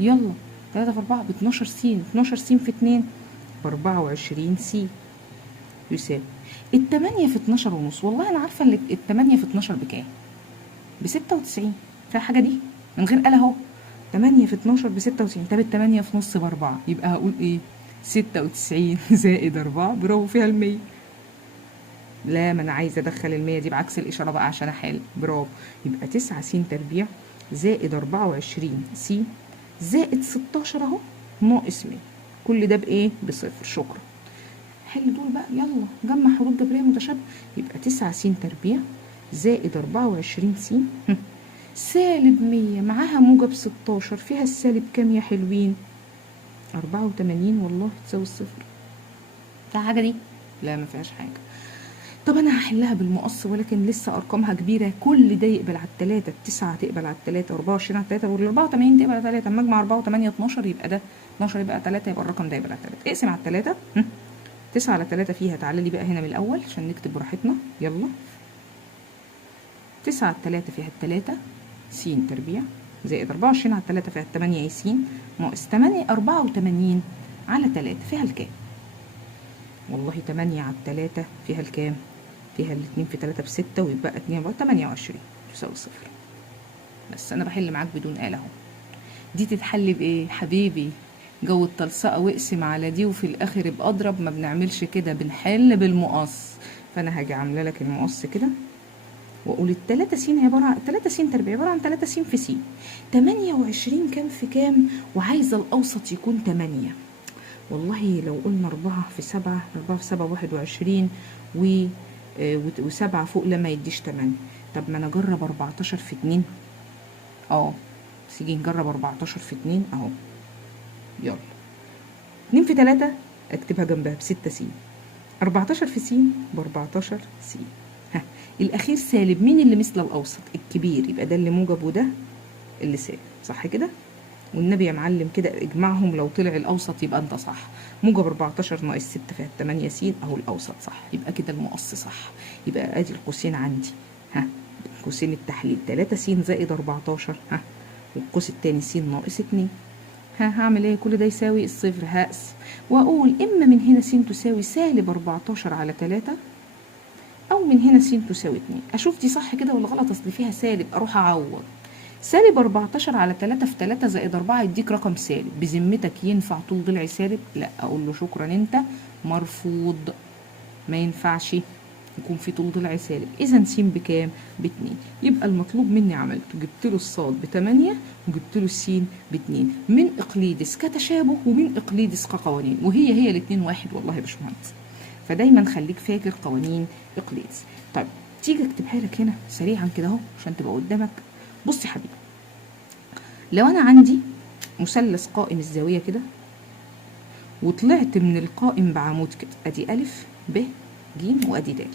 يلا 3 في 4 ب 12 س، 12 س في 2 ب 24 س يساوي التمانية في 12 ونص. والله أنا عارفة إن التمانية في 12 بكام؟ ب96، فيها حاجة دي؟ من غير قلة أهو، 8 في 12 ب96. طب التمانية في نص ب4، يبقى هقول إيه؟ 96 زائد 4، برافو فيها ال100. لا، ما انا عايزه ادخل ال100 دي بعكس الاشاره بقى عشان احل، برافو. يبقى 9 س تربيع زائد 24 س زائد 16 اهو ناقص 100، كل ده بايه؟ بصفر. شكرا. حل دول بقى، يلا جمع حروف جبريه متشابهه. يبقى 9 س تربيع زائد 24 س سالب 100 معاها موجب 16، فيها السالب كام يا حلوين؟ 84 والله تساوي الصفر. فيها حاجه دي؟ لا ما فيهاش حاجه. طب انا هحلها بالمقص ولكن لسه ارقامها كبيره، كل ده يقبل على الثلاثه، التسعه تقبل على الثلاثه، 24 على الثلاثه، وال 84 تقبل على 3. اما اجمع 4 و8 12 يبقى ده 12 يبقى 3، يبقى الرقم ده يقبل على 3. اقسم على الثلاثه، 9 على 3 فيها، تعالى لي بقى هنا من الاول عشان نكتب براحتنا. يلا 9 على 3 فيها 3 س تربيع زائد 24 على 3 فيها 8 س ناقص 8 84 على 3 فيها الكام؟ والله 8 على 3 فيها الكام؟ فيها الاتنين في 3 ب6 ويبقى 2 بقى 28 تساوي 0. بس انا بحل معاك بدون آلة اهو. دي تتحل بايه حبيبي؟ جو التلصقة واقسم على دي وفي الاخر يبقى اضرب. ما بنعملش كده، بنحل بالمقص. فانا هاجي عامله لك المقص كده واقول التلاتة س عباره عن 3 س تربيع عباره عن 3 س في س. 28 كام في كام؟ وعايزه الاوسط يكون 8. والله لو قلنا 4 في 7، 4 في 7 21 و7 فوق لما يديش 8. طب ما انا اجرب 14 في 2. تيجي نجرب 14 في 2 اهو. يلا 2 في 3 اكتبها جنبها ب6 س. 14 في س ب14 س. ها الاخير سالب، مين اللي مثل الاوسط؟ الكبير، يبقى ده اللي موجب وده اللي سالب، صح كده؟ والنبي يا معلم كده اجمعهم، لو طلع الاوسط يبقى انت صح. موجب 14 ناقص 6 فيها 8 س اهو الاوسط صح، يبقى كده المقص صح. يبقى ادي القوسين عندي. ها قوسين التحليل 3 س زائد 14، ها والقوس التاني س ناقص 2. هعمل ايه؟ كل ده يساوي الصفر. هقسم واقول اما من هنا س تساوي سالب 14 على 3، او من هنا س تساوي 2. اشوف دي صح كده ولا غلط؟ اصل فيها سالب، اروح اعوض. سالب 14 على 3 في 3 زائد 4 يديك رقم سالب. بذمتك ينفع طول ضلع سالب؟ لا. اقول له شكرا انت مرفوض، ما ينفعش يكون في طول ضلع سالب. اذا س بكام؟ ب2. يبقى المطلوب مني عملته، جبت له الصاد ب8 وجبت له السين ب2 من اقليدس كتشابه ومن اقليدس كقوانين، وهي الاتنين واحد والله يا باشمهندس. فدايما خليك فاكر قوانين اقليدس. طيب تيجي اكتبها لك هنا سريعا كده اهو عشان تبقى قدامك. بص يا حبيبي، لو انا عندي مثلث قائم الزاويه كده وطلعت من القائم بعمود كده، ادي الف ب ج وادي د،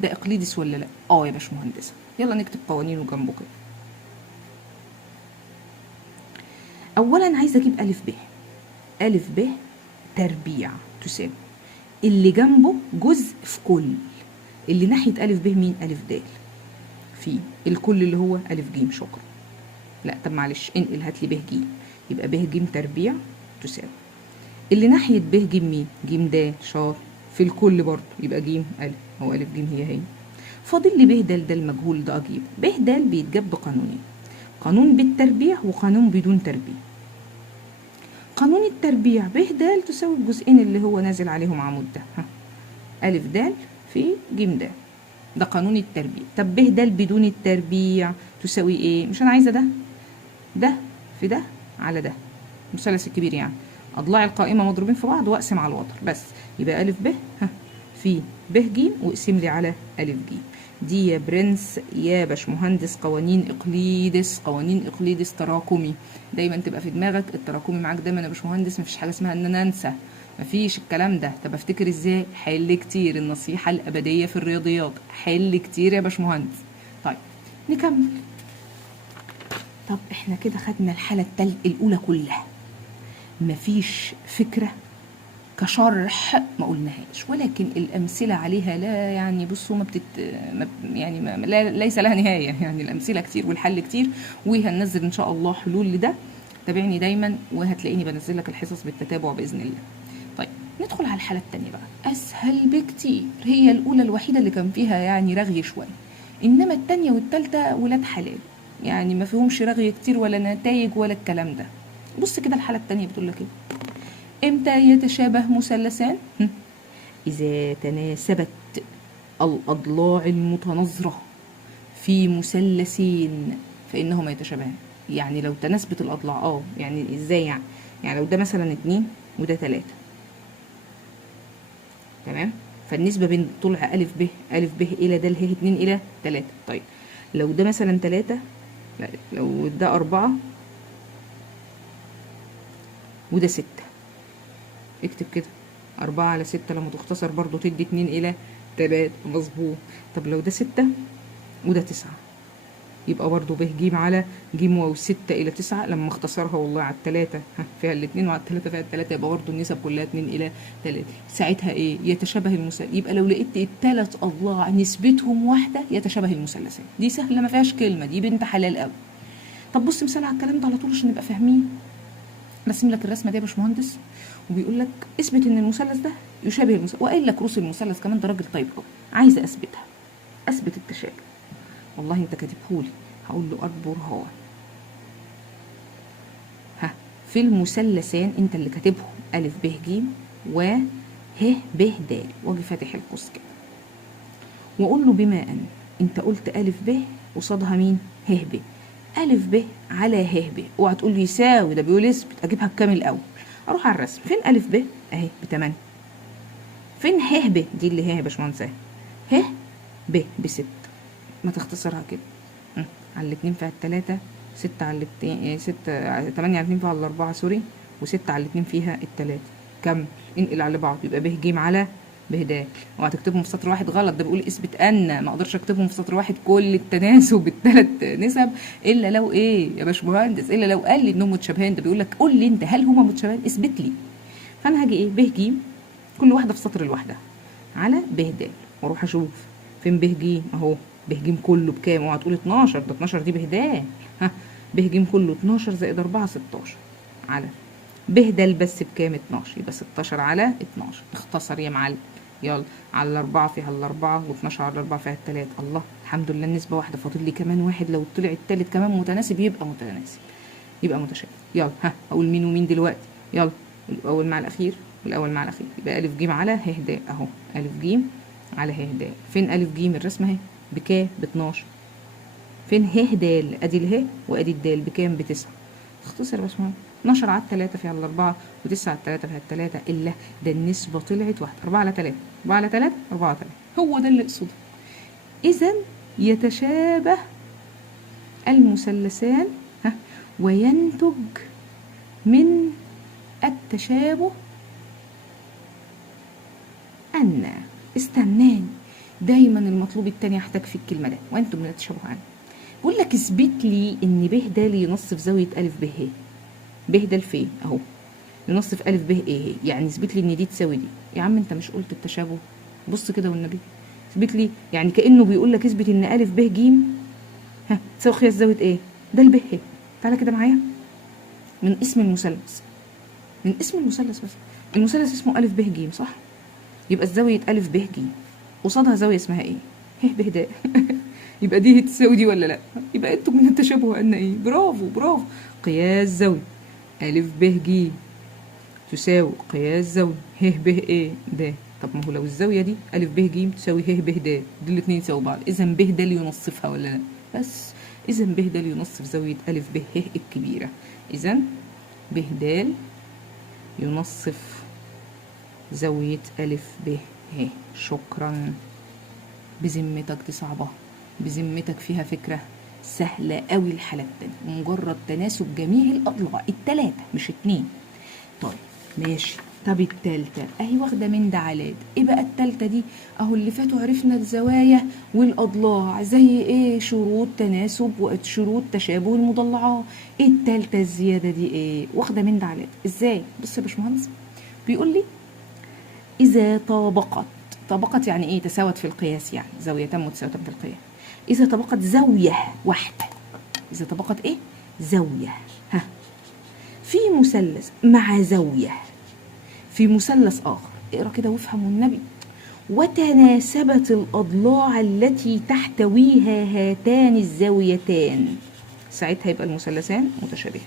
ده اقليدس ولا لا؟ يا باشمهندسه. يلا نكتب قوانينه جنبه كده. اولا عايزه اجيب الف ب. الف ب تربيع تساوي اللي جنبه جزء في كل، اللي ناحيه الف ب مين؟ الف د، في الكل اللي هو الف ج. شكرا. لا طب معلش انقل هات لي ب ج، يبقى ب ج تربيع تساوي اللي ناحيه ب ج مين؟ ج د شار في الكل برضه، يبقى ج الف، هو الف ج هي. فاضل لي ب د، ده المجهول ده اجيبه. ب د بيتجاب بقانونين، قانون بالتربيع وقانون بدون تربيع. قانون التربيع ب د تساوي الجزئين اللي هو نازل عليهم عمود ده، الف د في ج د، ده قانون التربيع. طب ب د بدون التربيع تساوي ايه؟ مش انا عايزه ده في ده على ده، المثلث الكبير يعني، اضلاع القائمه مضروبين في بعض واقسم على الوتر بس، يبقى الف ب في ب ج واقسم لي على الف ج. دي يا برنس يا باشمهندس قوانين اقليدس. قوانين اقليدس تراكمي، دايما تبقى في دماغك التراكمي معاك دايما يا باشمهندس. مفيش حاجه اسمها ان انا انسى، مفيش الكلام ده. طب افتكر ازاي؟ حل كتير، النصيحه الابديه في الرياضيات، حل كتير يا باشمهندس. طيب نكمل. طب احنا كده خدنا الحاله الاولى كلها، مفيش فكره كشرح ما قلناهاش، ولكن الامثله عليها لا يعني بصوا يعني ليس لها نهايه. يعني الامثله كتير والحل كتير، وهننزل ان شاء الله حلول لده. تابعني دايما وهتلاقيني بنزل لك الحصص بالتتابع باذن الله. طيب ندخل على الحاله الثانيه بقى، اسهل بكتير. هي الاولى الوحيده اللي كان فيها يعني رغي شويه، انما الثانيه والثالثه ولاد حلال، يعني ما فيهمش رغي كتير ولا نتائج ولا الكلام ده. بص كده الحاله الثانيه بتقول لك ايه؟ امتى يتشابه مثلثان؟ إذا تناسبت الأضلاع المتناظرة في مثلثين فإنهما يتشابهان. يعني لو تناسبت الأضلاع يعني إزاي يعني لو ده مثلا 2 وده 3، تمام؟ فالنسبة بين طلع ألف ب إلى د هي 2 إلى 3. طيب لو ده مثلا 3، لا لو ده 4 وده 6، اكتب كده 4 على 6 لما تختصر برضو تدي 2 إلى 3، مظبوط. طب لو ده 6 وده 9، يبقى برضو ب ج على ج واو 6 إلى 9 لما اختصرها والله على 3 فيها الاتنين وعلى 3 فيها 3، يبقى برضو النسب كلها 2 إلى 3. ساعتها ايه؟ يتشابه المثلث. يبقى لو لقيت الثلاث أضلاع نسبتهم واحدة يتشابه المثلثين. دي سهلة ما فيهاش كلمة، دي بنت حلال قوي. طب بص مثال على الكلام ده على طول عشان نبقى فاهمين. راسم لك الرسمه دي يا باشمهندس وبيقول لك اثبت ان المثلث ده يشابه المثلث، وقايل لك روس المثلث كمان، ده راجل طيب قوي. عايزه اثبتها، اثبت التشابه. والله انت كاتبهولي، هقول له البرهان. ها، في المثلثان انت اللي كاتبهم ا ب ج و ه ب د، واجي فاتح القوس كده واقول له بما ان انت قلت ا ب قصادها مين؟ ه ب. ا ب على ه ب، اوعى تقول لي يساوي، ده بيقول اثبت، اجيبها بكام الاول؟ اروح على الرسم، فين ا ب اهي ب8، فين ه ب دي اللي هي يا باشمهندس اهي، ه ب ب6، ما تختصرها كده. على الاتنين فيها التلاتة، 6 على الاتنين 6 8 على 2 فيها الأربعة سوري، و6 على الاتنين فيها التلاتة. كمل انقل على بعض، يبقى ب ج على ب د. اوعى تكتبهم في سطر واحد غلط، ده بيقول اثبت ان، ما اقدرش اكتبهم في سطر واحد كل التناسب الثلاث نسب، الا لو ايه يا باشمهندس، الا لو قال لي انهم متشابهين. ده بيقول لك قول لي انت هل هما متشابهين، اثبت لي. فانا هاجي ايه ب ج كل واحده في سطر لوحدها على ب د، واروح اشوف فين ب ج اهو، ب ج كله بكام؟ اوعى تقول 12، ده 12 دي ب د. ها، ب ج كله 12 زائد 4 16 على ب د بس بكام؟ 12، يبقى 16 على 12. اختصر يا معلم، يلا على الأربعة فيها الأربعة، و12 على الأربعة فيها التلاتة. الله، الحمد لله النسبة واحدة، فاضل لي كمان واحد، لو طلع التالت كمان متناسب يبقى متناسب، يبقى متشابه. يلا ها، أقول مين ومين دلوقتي؟ يلا الأول مع الأخير والأول مع الأخير، يبقى أ ج على ه د أهو، أ ج على ه د. فين أ ج الرسمة اهي بكام؟ ب12. فين ه د؟ أدي اله وأدي الدال بكام؟ ب9. اختصر بس مهم. 12 على 3 فيها الأربعة، و9 على 3 فيها التلاتة، إلا ده النسبة طلعت واحدة، 4 على 3 4 على 3 4 على 3، هو ده اللي أقصده. إذا يتشابه المثلثان وينتج من التشابه أن، استناني، دايما المطلوب التاني يحتاج في الكلمة ده، وأنتم من التشابه أن. بقول لك اثبت لي إن ب د ينصف زاوية أ ب ه. ب د فين؟ أهو، ينصف أ ب إيه؟ يعني اثبت لي إن دي تساوي دي. يا عم أنت مش قلت التشابه؟ بص كده والنبي، اثبت لي، يعني كأنه بيقول لك اثبت إن أ ب ج تساوي قياس زاوية إيه؟ ده الب ه. تعالى كده معايا من اسم المثلث، من اسم المثلث بس. المثلث اسمه أ ب ج صح؟ يبقى الزاوية أ ب ج قصادها زاوية اسمها إيه؟ ه ب د. يبقى دي تساوي دي ولا لا؟ يبقى انتوا من التشابه ان ايه؟ برافو برافو. قياس زاوية أ ب ج تساوي قياس زاوية ه ب ايه د. طب ما هو لو الزاوية دي أ ب ج تساوي ه ب د، دول الاتنين يساوي بعض، إذا ب د ينصفها ولا لا؟ بس إذا ب د ينصف زاوية أ ب ه الكبيرة، إذا ب د ينصف زاوية أ ب ه. شكرا. بذمتك دي صعبة، بذمتك فيها فكرة سهلة قوي. الحالة التانية مجرد تناسب جميع الأضلاع التلاتة مش 2. طيب ماشي. طب التالتة اهي واخدة من ده على ده. ايه بقى التالتة دي؟ اهو اللي فاتوا عرفنا الزوايا والأضلاع زي ايه؟ شروط تناسب وشروط تشابه المضلعات. ايه التالتة الزيادة دي؟ ايه واخدة من ده على ده؟ ازاي؟ بص يا باشمهندس، بيقول لي إذا طابقت يعني ايه؟ تساوت في القياس، يعني زاويتان متساويتان في القياس. إذا طبقت زاوية واحدة، إذا طبقت إيه؟ زاوية في مثلث مع زاوية في مثلث آخر، اقرأ كده وافهم والنبي. وتناسبت الأضلاع التي تحتويها هاتان الزاويتان، ساعتها يبقى المثلثان متشابهان.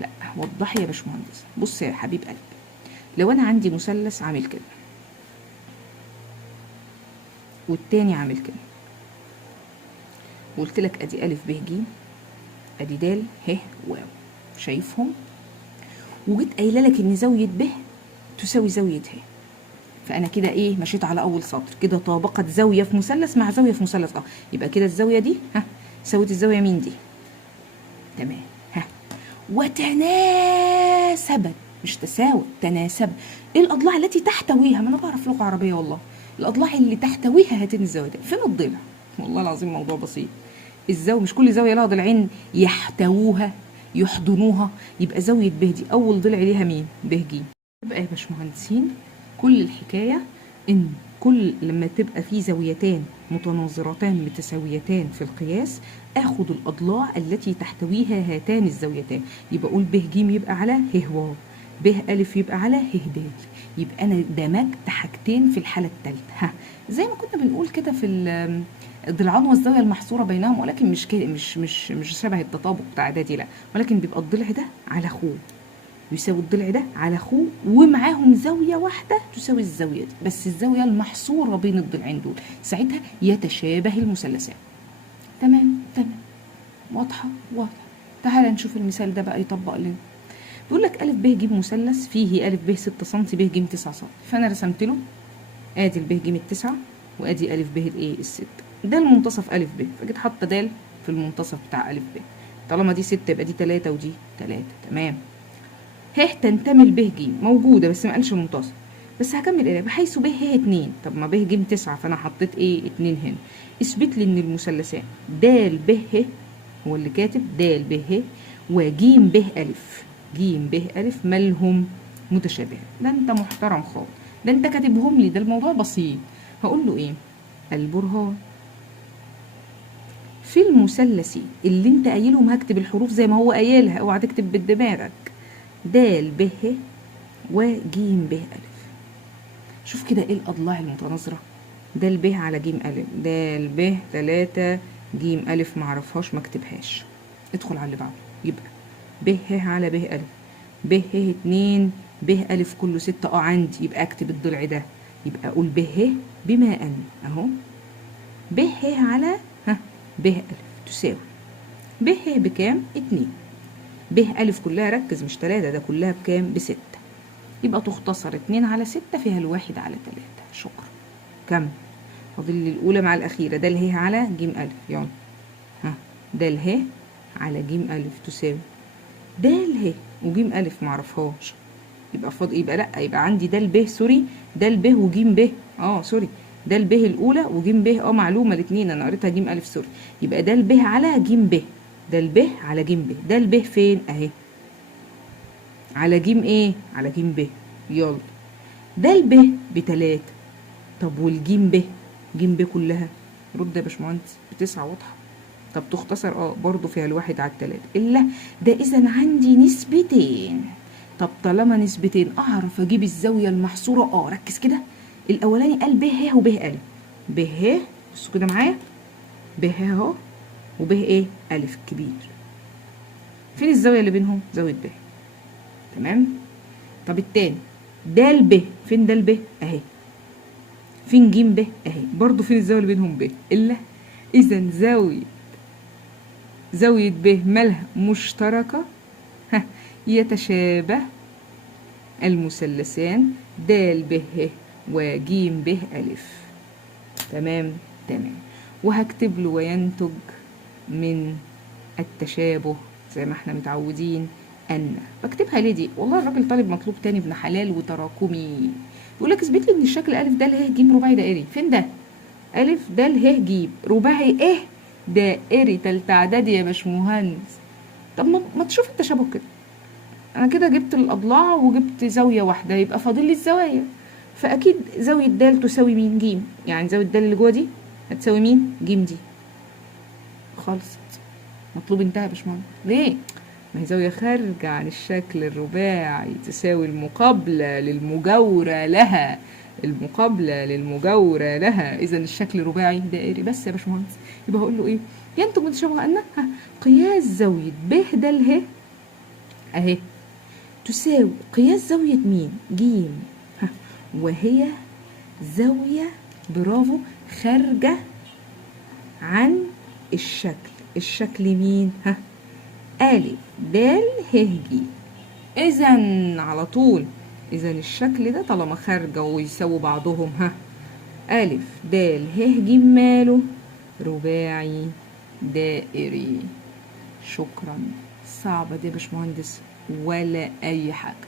لا وضحي يا باشمهندس. بص يا حبيب قلبي، لو أنا عندي مثلث عامل كده والتاني عامل كده، وقلت لك ادي أ ب ج ادي د ه واو، شايفهم؟ وجيت قايله لك ان زاويه ب تساوي زاويه ه، فانا كده ايه؟ مشيت على اول سطر كده، طابقت زاويه في مثلث مع زاويه في مثلث يبقى كده الزاويه دي ساوت الزاويه مين دي؟ تمام. وتناسبت، مش تساوت، تناسب. ايه الاضلاع التي تحتويها؟ ما انا بعرف لغه عربيه والله. الاضلاع اللي تحتويها هاتين الزاويتين. فين الضلع؟ والله العظيم موضوع بسيط. الزاويه مش كل زاويه لها ضلعين يحتووها يحضنوها، يبقى زاويه ب دي اول ضلع ليها مين؟ ب ج. يبقى يا باشمهندسين كل الحكايه ان كل لما تبقى في زاويتان متناظرتان متساويتان في القياس اخد الاضلاع التي تحتويها هاتان الزاويتان. يبقى اقول ب ج يبقى على ه واو، ب أ يبقى على ه د. يبقى انا دمجت حاجتين في الحاله الثالثه. ها، زي ما كنا بنقول كده في الضلعان والزاويه المحصوره بينهم، ولكن مش كده، مش شبه التطابق بتاع اعدادي، لا، ولكن بيبقى الضلع ده على اخوه يساوي الضلع ده على اخوه، ومعاهم زاويه واحده تساوي الزاويه دي، بس الزاويه المحصوره بين الضلعين دول، ساعتها يتشابه المثلثان. تمام تمام، واضحه واضحه. تعال نشوف المثال ده بقى يطبق لنا. بيقول لك ا ب ج مثلث فيه ا ب 6 سم ب ج 9 سم. فانا رسمت له ادي ال ب ج التسعه وادي ا ب الايه الست، ده المنتصف ا ب، فجيت حاطه د في المنتصف بتاع ا ب. طالما دي 6 يبقى دي 3 ودي 3. تمام. ه تنتمي ل ب ج موجوده بس ما قالش منتصف، بس هكمل ايه بحيث ب ه 2. طب ما ب ج 9 فانا حطيت ايه 2 هنا. اثبت لي ان المثلثان د ب ه، هو اللي كاتب د ب ه وج ب ا، ج ب ا مالهم متشابهين. ده انت محترم خالص، ده انت كاتبهم لي، ده الموضوع بسيط. هقول له ايه؟ البرهان في المثلث اللي انت قايلهم، هكتب الحروف زي ما هو قايلها، اوعى تكتب بدماغك. د ب ه وج ب ا. شوف كده ايه الاضلاع المتناظره، د ب على ج ا، د ب 3 ج ا معرفهاش ما اكتبهاش. ادخل على اللي بعده. يبقى ب ه على ب ا، ب ه 2 ب ا كله 6 عندي، يبقى اكتب الضلع ده. يبقى اقول ب ه بما ان اهو ب ه على ب ا تساوي ب ه بكام؟ 2. ب ا كلها ركز مش 3، ده كلها بكام؟ ب6. يبقى تختصر 2 على 6 فيها الواحد على 3. شكرا. كم؟ فاضل لي الأولى مع الأخيرة. ده ه على ج أ. يلا ده ه على ج أ تساوي د ه وج أ معرفهاش، يبقى فاضل، يبقى لأ، يبقى عندي د ب، سوري، د ب وج ب، سوري، د ب الأولى وج ب، معلومة الاتنين أنا قريتها ج أ سوري. يبقى د ب على ج ب، د ب على ج ب، د ب فين؟ أهي على ج ايه؟ على ج ب. يلا د ب ب3. طب والجيم ب؟ جيم ب كلها رد يا باشمهندس ب9 واضحه. طب تختصر برضو فيها الواحد على 3 الا ده. اذا عندي نسبتين. طب طالما نسبتين اعرف اجيب الزاويه المحصوره. ركز كده، الاولاني قال ب ه وب ا، ب ه بصوا كده معايا، ب ه اهو وب ايه ا كبير. فين الزاويه اللي بينهم؟ زاويه ب. تمام. طب التاني د ب، فين د ب؟ اهي. فين ج ب؟ اهي. برضو فين الزاويه اللي بينهم؟ ب. الا اذا زاويه ب مالها مشتركه، يتشابه المثلثان د ب ه وج ب ا. تمام تمام. وهكتب له وينتج من التشابه زي ما احنا متعودين ان. بكتبها ليه دي؟ والله الراجل طالب مطلوب تاني ابن حلال وتراكمي. بيقول لك اثبت لي ان الشكل ا د ه ج رباعي دائري. فين ده؟ ا د ه ج رباعي دائري تالتة اعدادي يا باشمهندس. طب ما تشوف التشابه كده. انا كده جبت الاضلاع وجبت زاويه واحده، يبقى فاضل لي الزوايا. فاكيد زاويه د تساوي مين؟ ج. يعني زاويه د اللي جوه دي هتساوي مين؟ ج دي. خلصت. مطلوب انتهى يا باشمهندس. ليه؟ ما هي زاوية خارجة عن الشكل الرباعي تساوي المقابلة للمجاورة لها، المقابلة للمجاورة لها. إذا الشكل رباعي دائري. بس يا باشمهندس يبقى هقول له إيه؟ ينتج من تشابه أن قياس زاوية ب د ه أهي تساوي قياس زاوية مين؟ ج، وهي زاوية برافو خارجة عن الشكل. الشكل مين؟ ا د ه ج. اذا على طول، اذا الشكل ده طالما خارجه ويساوي بعضهم ا د ه ج ماله؟ رباعي دائري. شكرا. صعبه دي يا باشمهندس ولا اي حاجه؟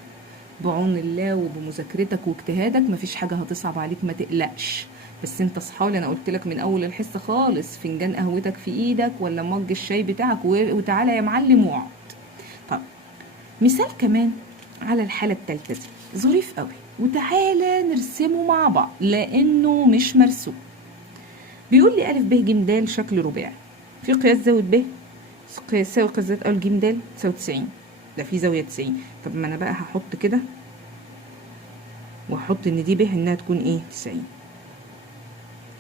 بعون الله وبمذاكرتك واجتهادك مفيش حاجه هتصعب عليك، ما تقلقش. بس انت صحالي، انا قلت لك من اول الحصه خالص، فنجان قهوتك في ايدك ولا مج الشاي بتاعك وتعالى يا معلم واقعد. طب مثال كمان على الحاله الثالثه دي ظريف قوي. وتعالى نرسمه مع بعض لانه مش مرسوم. بيقول لي ألف ب ج د شكل رباعي، في قياس زاوية ب يساوي قياس زاوية أ ج د تساوي 90، ده في زاوية 90. طب ما أنا بقى هحط كده وهحط إن دي ب إنها تكون إيه 90،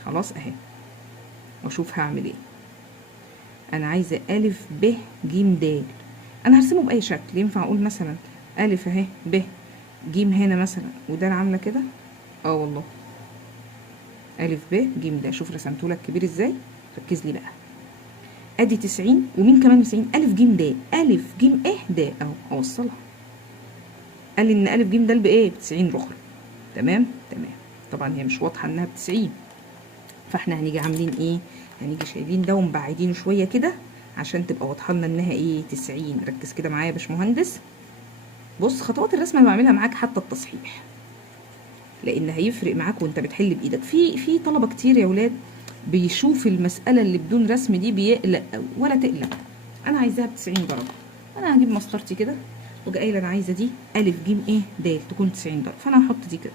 خلاص أهي، وأشوف هعمل إيه. أنا عايزة ألف ب ج د، أنا هرسمه بأي شكل. ينفع أقول مثلا ألف أهي ب ج هنا مثلا وده أنا عاملة كده؟ والله ألف ب ج د. شوف رسمتهولك كبير إزاي، ركز لي بقى. ادي 90 ومين كمان 90؟ الف ج د، الف ج د اهو اوصلها. قال لي ان الف ج د بايه؟ ب 90 رخرة. تمام. طبعا هي مش واضحه انها ب 90، فاحنا هنيجي عاملين ايه؟ هنيجي شايلين ده ومبعدينه شويه كده عشان تبقى واضحه لنا انها ايه 90. ركز كده معايا يا باشمهندس. بص خطوات الرسم اللي بعملها معاك حتى التصحيح، لان هيفرق معاك وانت بتحل بايدك. في طلبه كتير يا ولاد بيشوف المسألة اللي بدون رسم دي بيقلق أوي. ولا تقلق، أنا عايزاها ب90 درجة. أنا هجيب مسطرتي كده وأجي قايلة أنا عايزة دي ألف ج إيه د تكون 90 درجة، فأنا هحط دي كده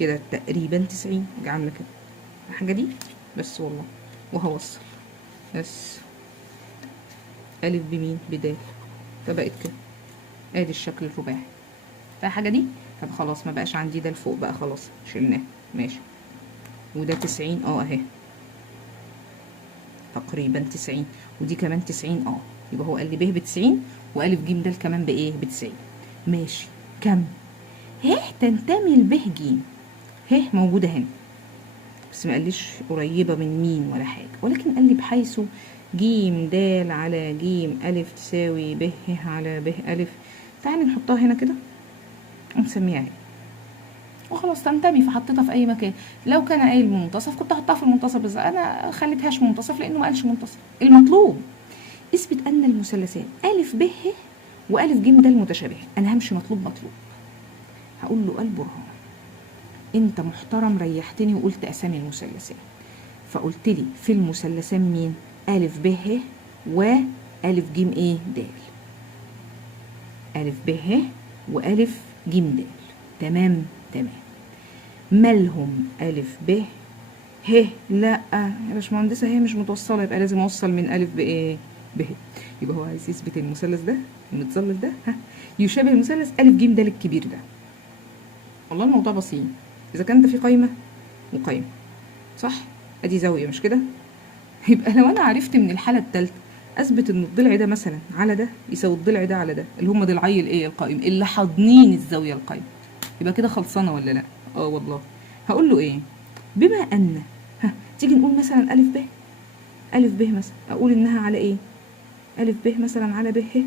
كده تقريبا 90. أجي عاملة كده الحاجة دي بس والله، وهوصل بس ألف بمين بدال، فبقت كده. أدي الشكل الرباعي. فالحاجة دي طب خلاص ما بقاش عندي ده لفوق بقى، خلاص شلناه ماشي. وده 90 اهي تقريبا 90، ودي كمان 90 يبقى هو قال لي ب 90 والف ج د كمان بايه ب 90. ماشي. كم ه تنتمي لب ج، ه موجوده هنا بس ما قاليش قريبه من مين ولا حاجه، ولكن قال لي بحيث ج د على ج الف تساوي ب ه على ب الف. تعالي نحطها هنا كده ونسميها اهي وخلاص تنتمي، فحطيتها في اي مكان. لو كان قايل منتصف كنت احطها في المنتصف، بس انا خليتهاش منتصف لانه ما قالش منتصف. المطلوب اثبت ان المثلثان الف ب ه والف ج د متشابهه. انا همشي مطلوب. هقول له البرهان. انت محترم ريحتني وقلت اسامي المثلثان، فقلت لي في المثلثان مين؟ الف ب ه والف ج ايه د. الف ب ه والف ج د. تمام. مالهم الف ب ه؟ لا يا باشمهندسه هي مش متوصله، يبقى لازم اوصل من الف بايه ب. يبقى هو عايز يثبت المثلث ده المتظلل ده يشابه المثلث الف ج د الكبير ده. والله الموضوع بسيط. اذا كان ده في قايمه وقايمه صح، ادي زاويه مش كده، يبقى لو انا عرفت من الحاله الثالثه اثبت ان الضلع ده مثلا على ده يساوي الضلع ده على ده، اللي هم ضلعي الايه القائم اللي حاضنين الزاويه القايمه، يبقى كده خلصانه ولا لا؟ والله. هقول له ايه؟ بما ان تيجي نقول مثلا الف ب مثلا، اقول انها على ايه؟ الف ب مثلا على ب ه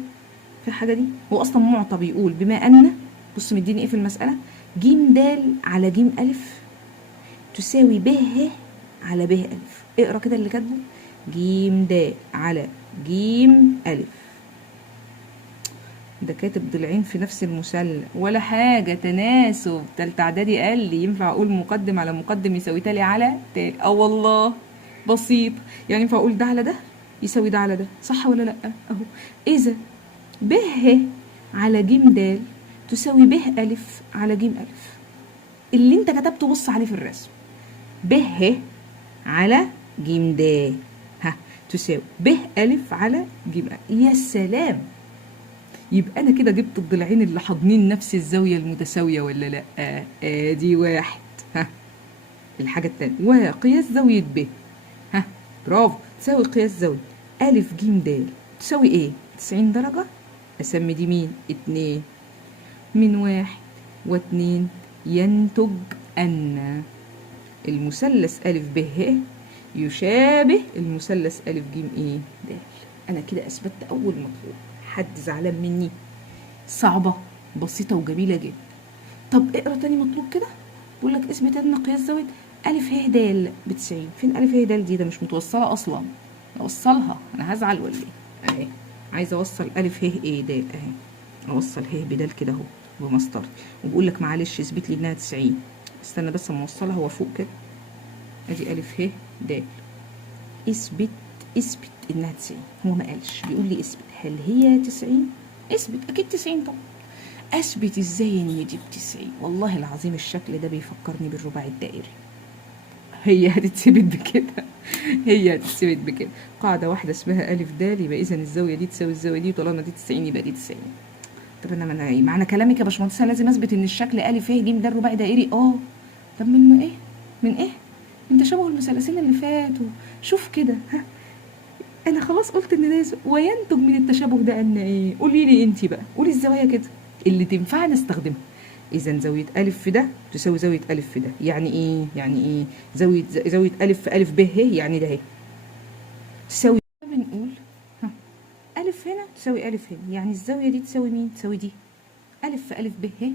في الحاجه دي. هو اصلا معطى بيقول بما ان، بص مديني ايه في المساله؟ ج د على ج الف تساوي ب ه على ب الف. اقرا كده اللي كاتبه، ج د على ج الف. ده كاتب ضلعين في نفس المثلث ولا حاجه، تناسب. تالتة اعدادي قال لي ينفع اقول مقدم على مقدم يساوي تالي على تالي. والله بسيط. يعني ينفع اقول ده على ده يساوي ده على ده، صح ولا لا؟ اهو. اذا ب ه على ج د تساوي ب الف على ج الف. اللي انت كتبته بص عليه في الرسم، ب ه على ج د تساوي ب الف على ج الف. يا سلام، يبقى انا كده جبت الضلعين اللي حاضنين نفس الزاويه المتساويه ولا لا؟ دي واحد. الحاجه الثانيه وقياس زاويه ب برافو تساوي قياس زاويه الف ج د تساوي ايه 90 درجه. اسمي دي مين 2 من 1 و2 ينتج ان المثلث الف ب ه يشابه المثلث الف ج ايه د. انا كده اثبتت اول مطلوب. حد زعلان مني؟ صعبه بسيطه وجميله جدا. طب اقرا تاني مطلوب كده، بيقول لك اثبت ان قياس زاويه الف ه د ب 90. فين الف ه د دي؟ ده مش متوصله اصلا. اوصلها انا هزعل ولا ايه؟ اهي عايزه اوصل الف ه ايه د اهي، اوصل ه بدال كده اهو بمسطره، وبقول لك معلش اثبت لي انها 90. استنى بس اما اوصلها هو فوق كده. ادي الف ه د. اثبت انها 90. هو ما قالش، بيقول لي اثبت هل هي 90. اثبت اكيد 90 طبعا. اثبت ازاي ان دي ب90؟ والله العظيم الشكل ده بيفكرني بالرباعي الدائري. هي هتتثبت بكده. هي هتتثبت بكده. قاعدة واحدة اسمها ألف د، يبقى إذا الزاوية دي تساوي الزاوية دي، طالما دي 90 يبقى دي 90. طب أنا إيه؟ معنى كلامك يا باشمهندسة لازم أثبت إن الشكل ألف ه ج ده الرباعي دائري؟ طب من إيه؟ من إيه؟ من تشابه المثلثين اللي فاتوا. شوف كده، ها، أنا خلاص قلت إن ده وينتج من التشابه ده أن إيه؟ قولي لي أنت بقى، قولي الزوايا كده اللي تنفع نستخدمها. إذا زاوية ألف في ده تساوي زاوية ألف في ده، يعني إيه؟ يعني إيه؟ زاوية ألف في ألف ب ه، يعني ده أهي تساوي، بنقول ها ألف هنا تساوي ألف هنا، يعني الزاوية دي تساوي مين؟ تساوي دي. ألف في ألف ب ه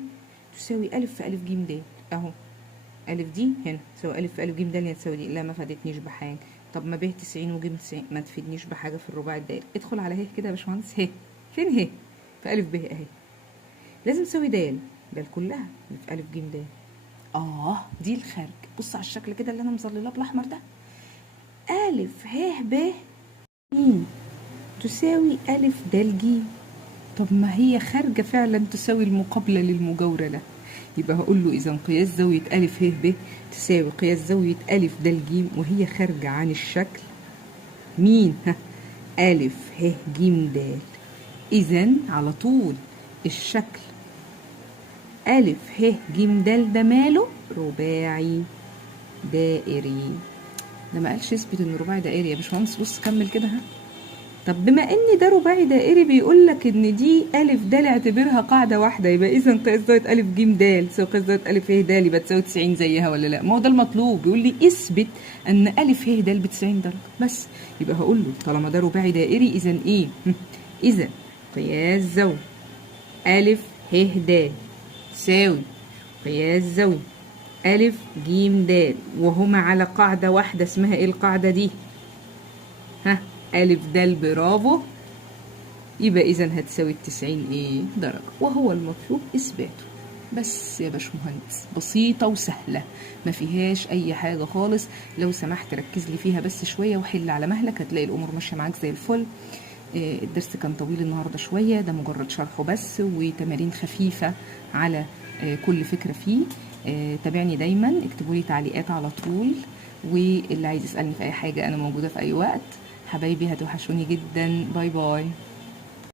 تساوي ألف في ألف ج د، أهو ألف دي هنا تساوي ألف في ألف ج د، اللي تساوي دي. لا ما فادتنيش بحاجة. طب ما ب 90 وج 90 ما تفيدنيش بحاجة في الرباعي الدائري. ادخل على ه كده يا باشمهندس. ه فين ه؟ في ألف ب أهي. لازم تساوي د كلها اللي في ألف ج د. دي الخارج. بص على الشكل كده اللي أنا مظللاه بالأحمر ده. ألف ه ب م تساوي ألف د ج. طب ما هي خارجة فعلا تساوي المقابلة للمجاورة له. يبقى هقول له إذا قياس زاوية ألف ه ب تساوي قياس زاوية ألف د ج، وهي خارجة عن الشكل مين؟ ألف ه ج د. إذا على طول الشكل ألف ه ج د ده ماله؟ رباعي دائري. ده ما قالش اثبت إنه رباعي دائري يا باشمهندس. بص كمل كده. طب بما ان ده رباعي دائري بيقول لك ان دي الف د اعتبرها قاعده واحده، يبقى اذا قياس زاويه الف ج د تساوي قياس زاويه الف ه د، يبقى تساوي 90 زيها ولا لا؟ ما هو ده المطلوب. بيقول لي اثبت ان الف ه د ب 90 درجه بس. يبقى هقول له طالما ده رباعي دائري اذا ايه؟ اذا قياس زاويه الف ه د تساوي قياس زاويه الف ج د، وهما على قاعده واحده. اسمها ايه القاعده دي؟ ألف د برافو. يبقى إذا هتساوي 90 إيه؟ درجة، وهو المطلوب إثباته. بس يا باشمهندس بسيطة وسهلة، ما فيهاش أي حاجة خالص. لو سمحت ركز لي فيها بس شوية وحل على مهلك، هتلاقي الأمور ماشية معاك زي الفل. الدرس كان طويل النهاردة شوية، ده مجرد شرحه بس وتمارين خفيفة على كل فكرة فيه. تابعني دايما، اكتبوا لي تعليقات على طول، واللي عايز يسألني في أي حاجة أنا موجودة في أي وقت. حبايبي هتوحشوني جدا. باي باي.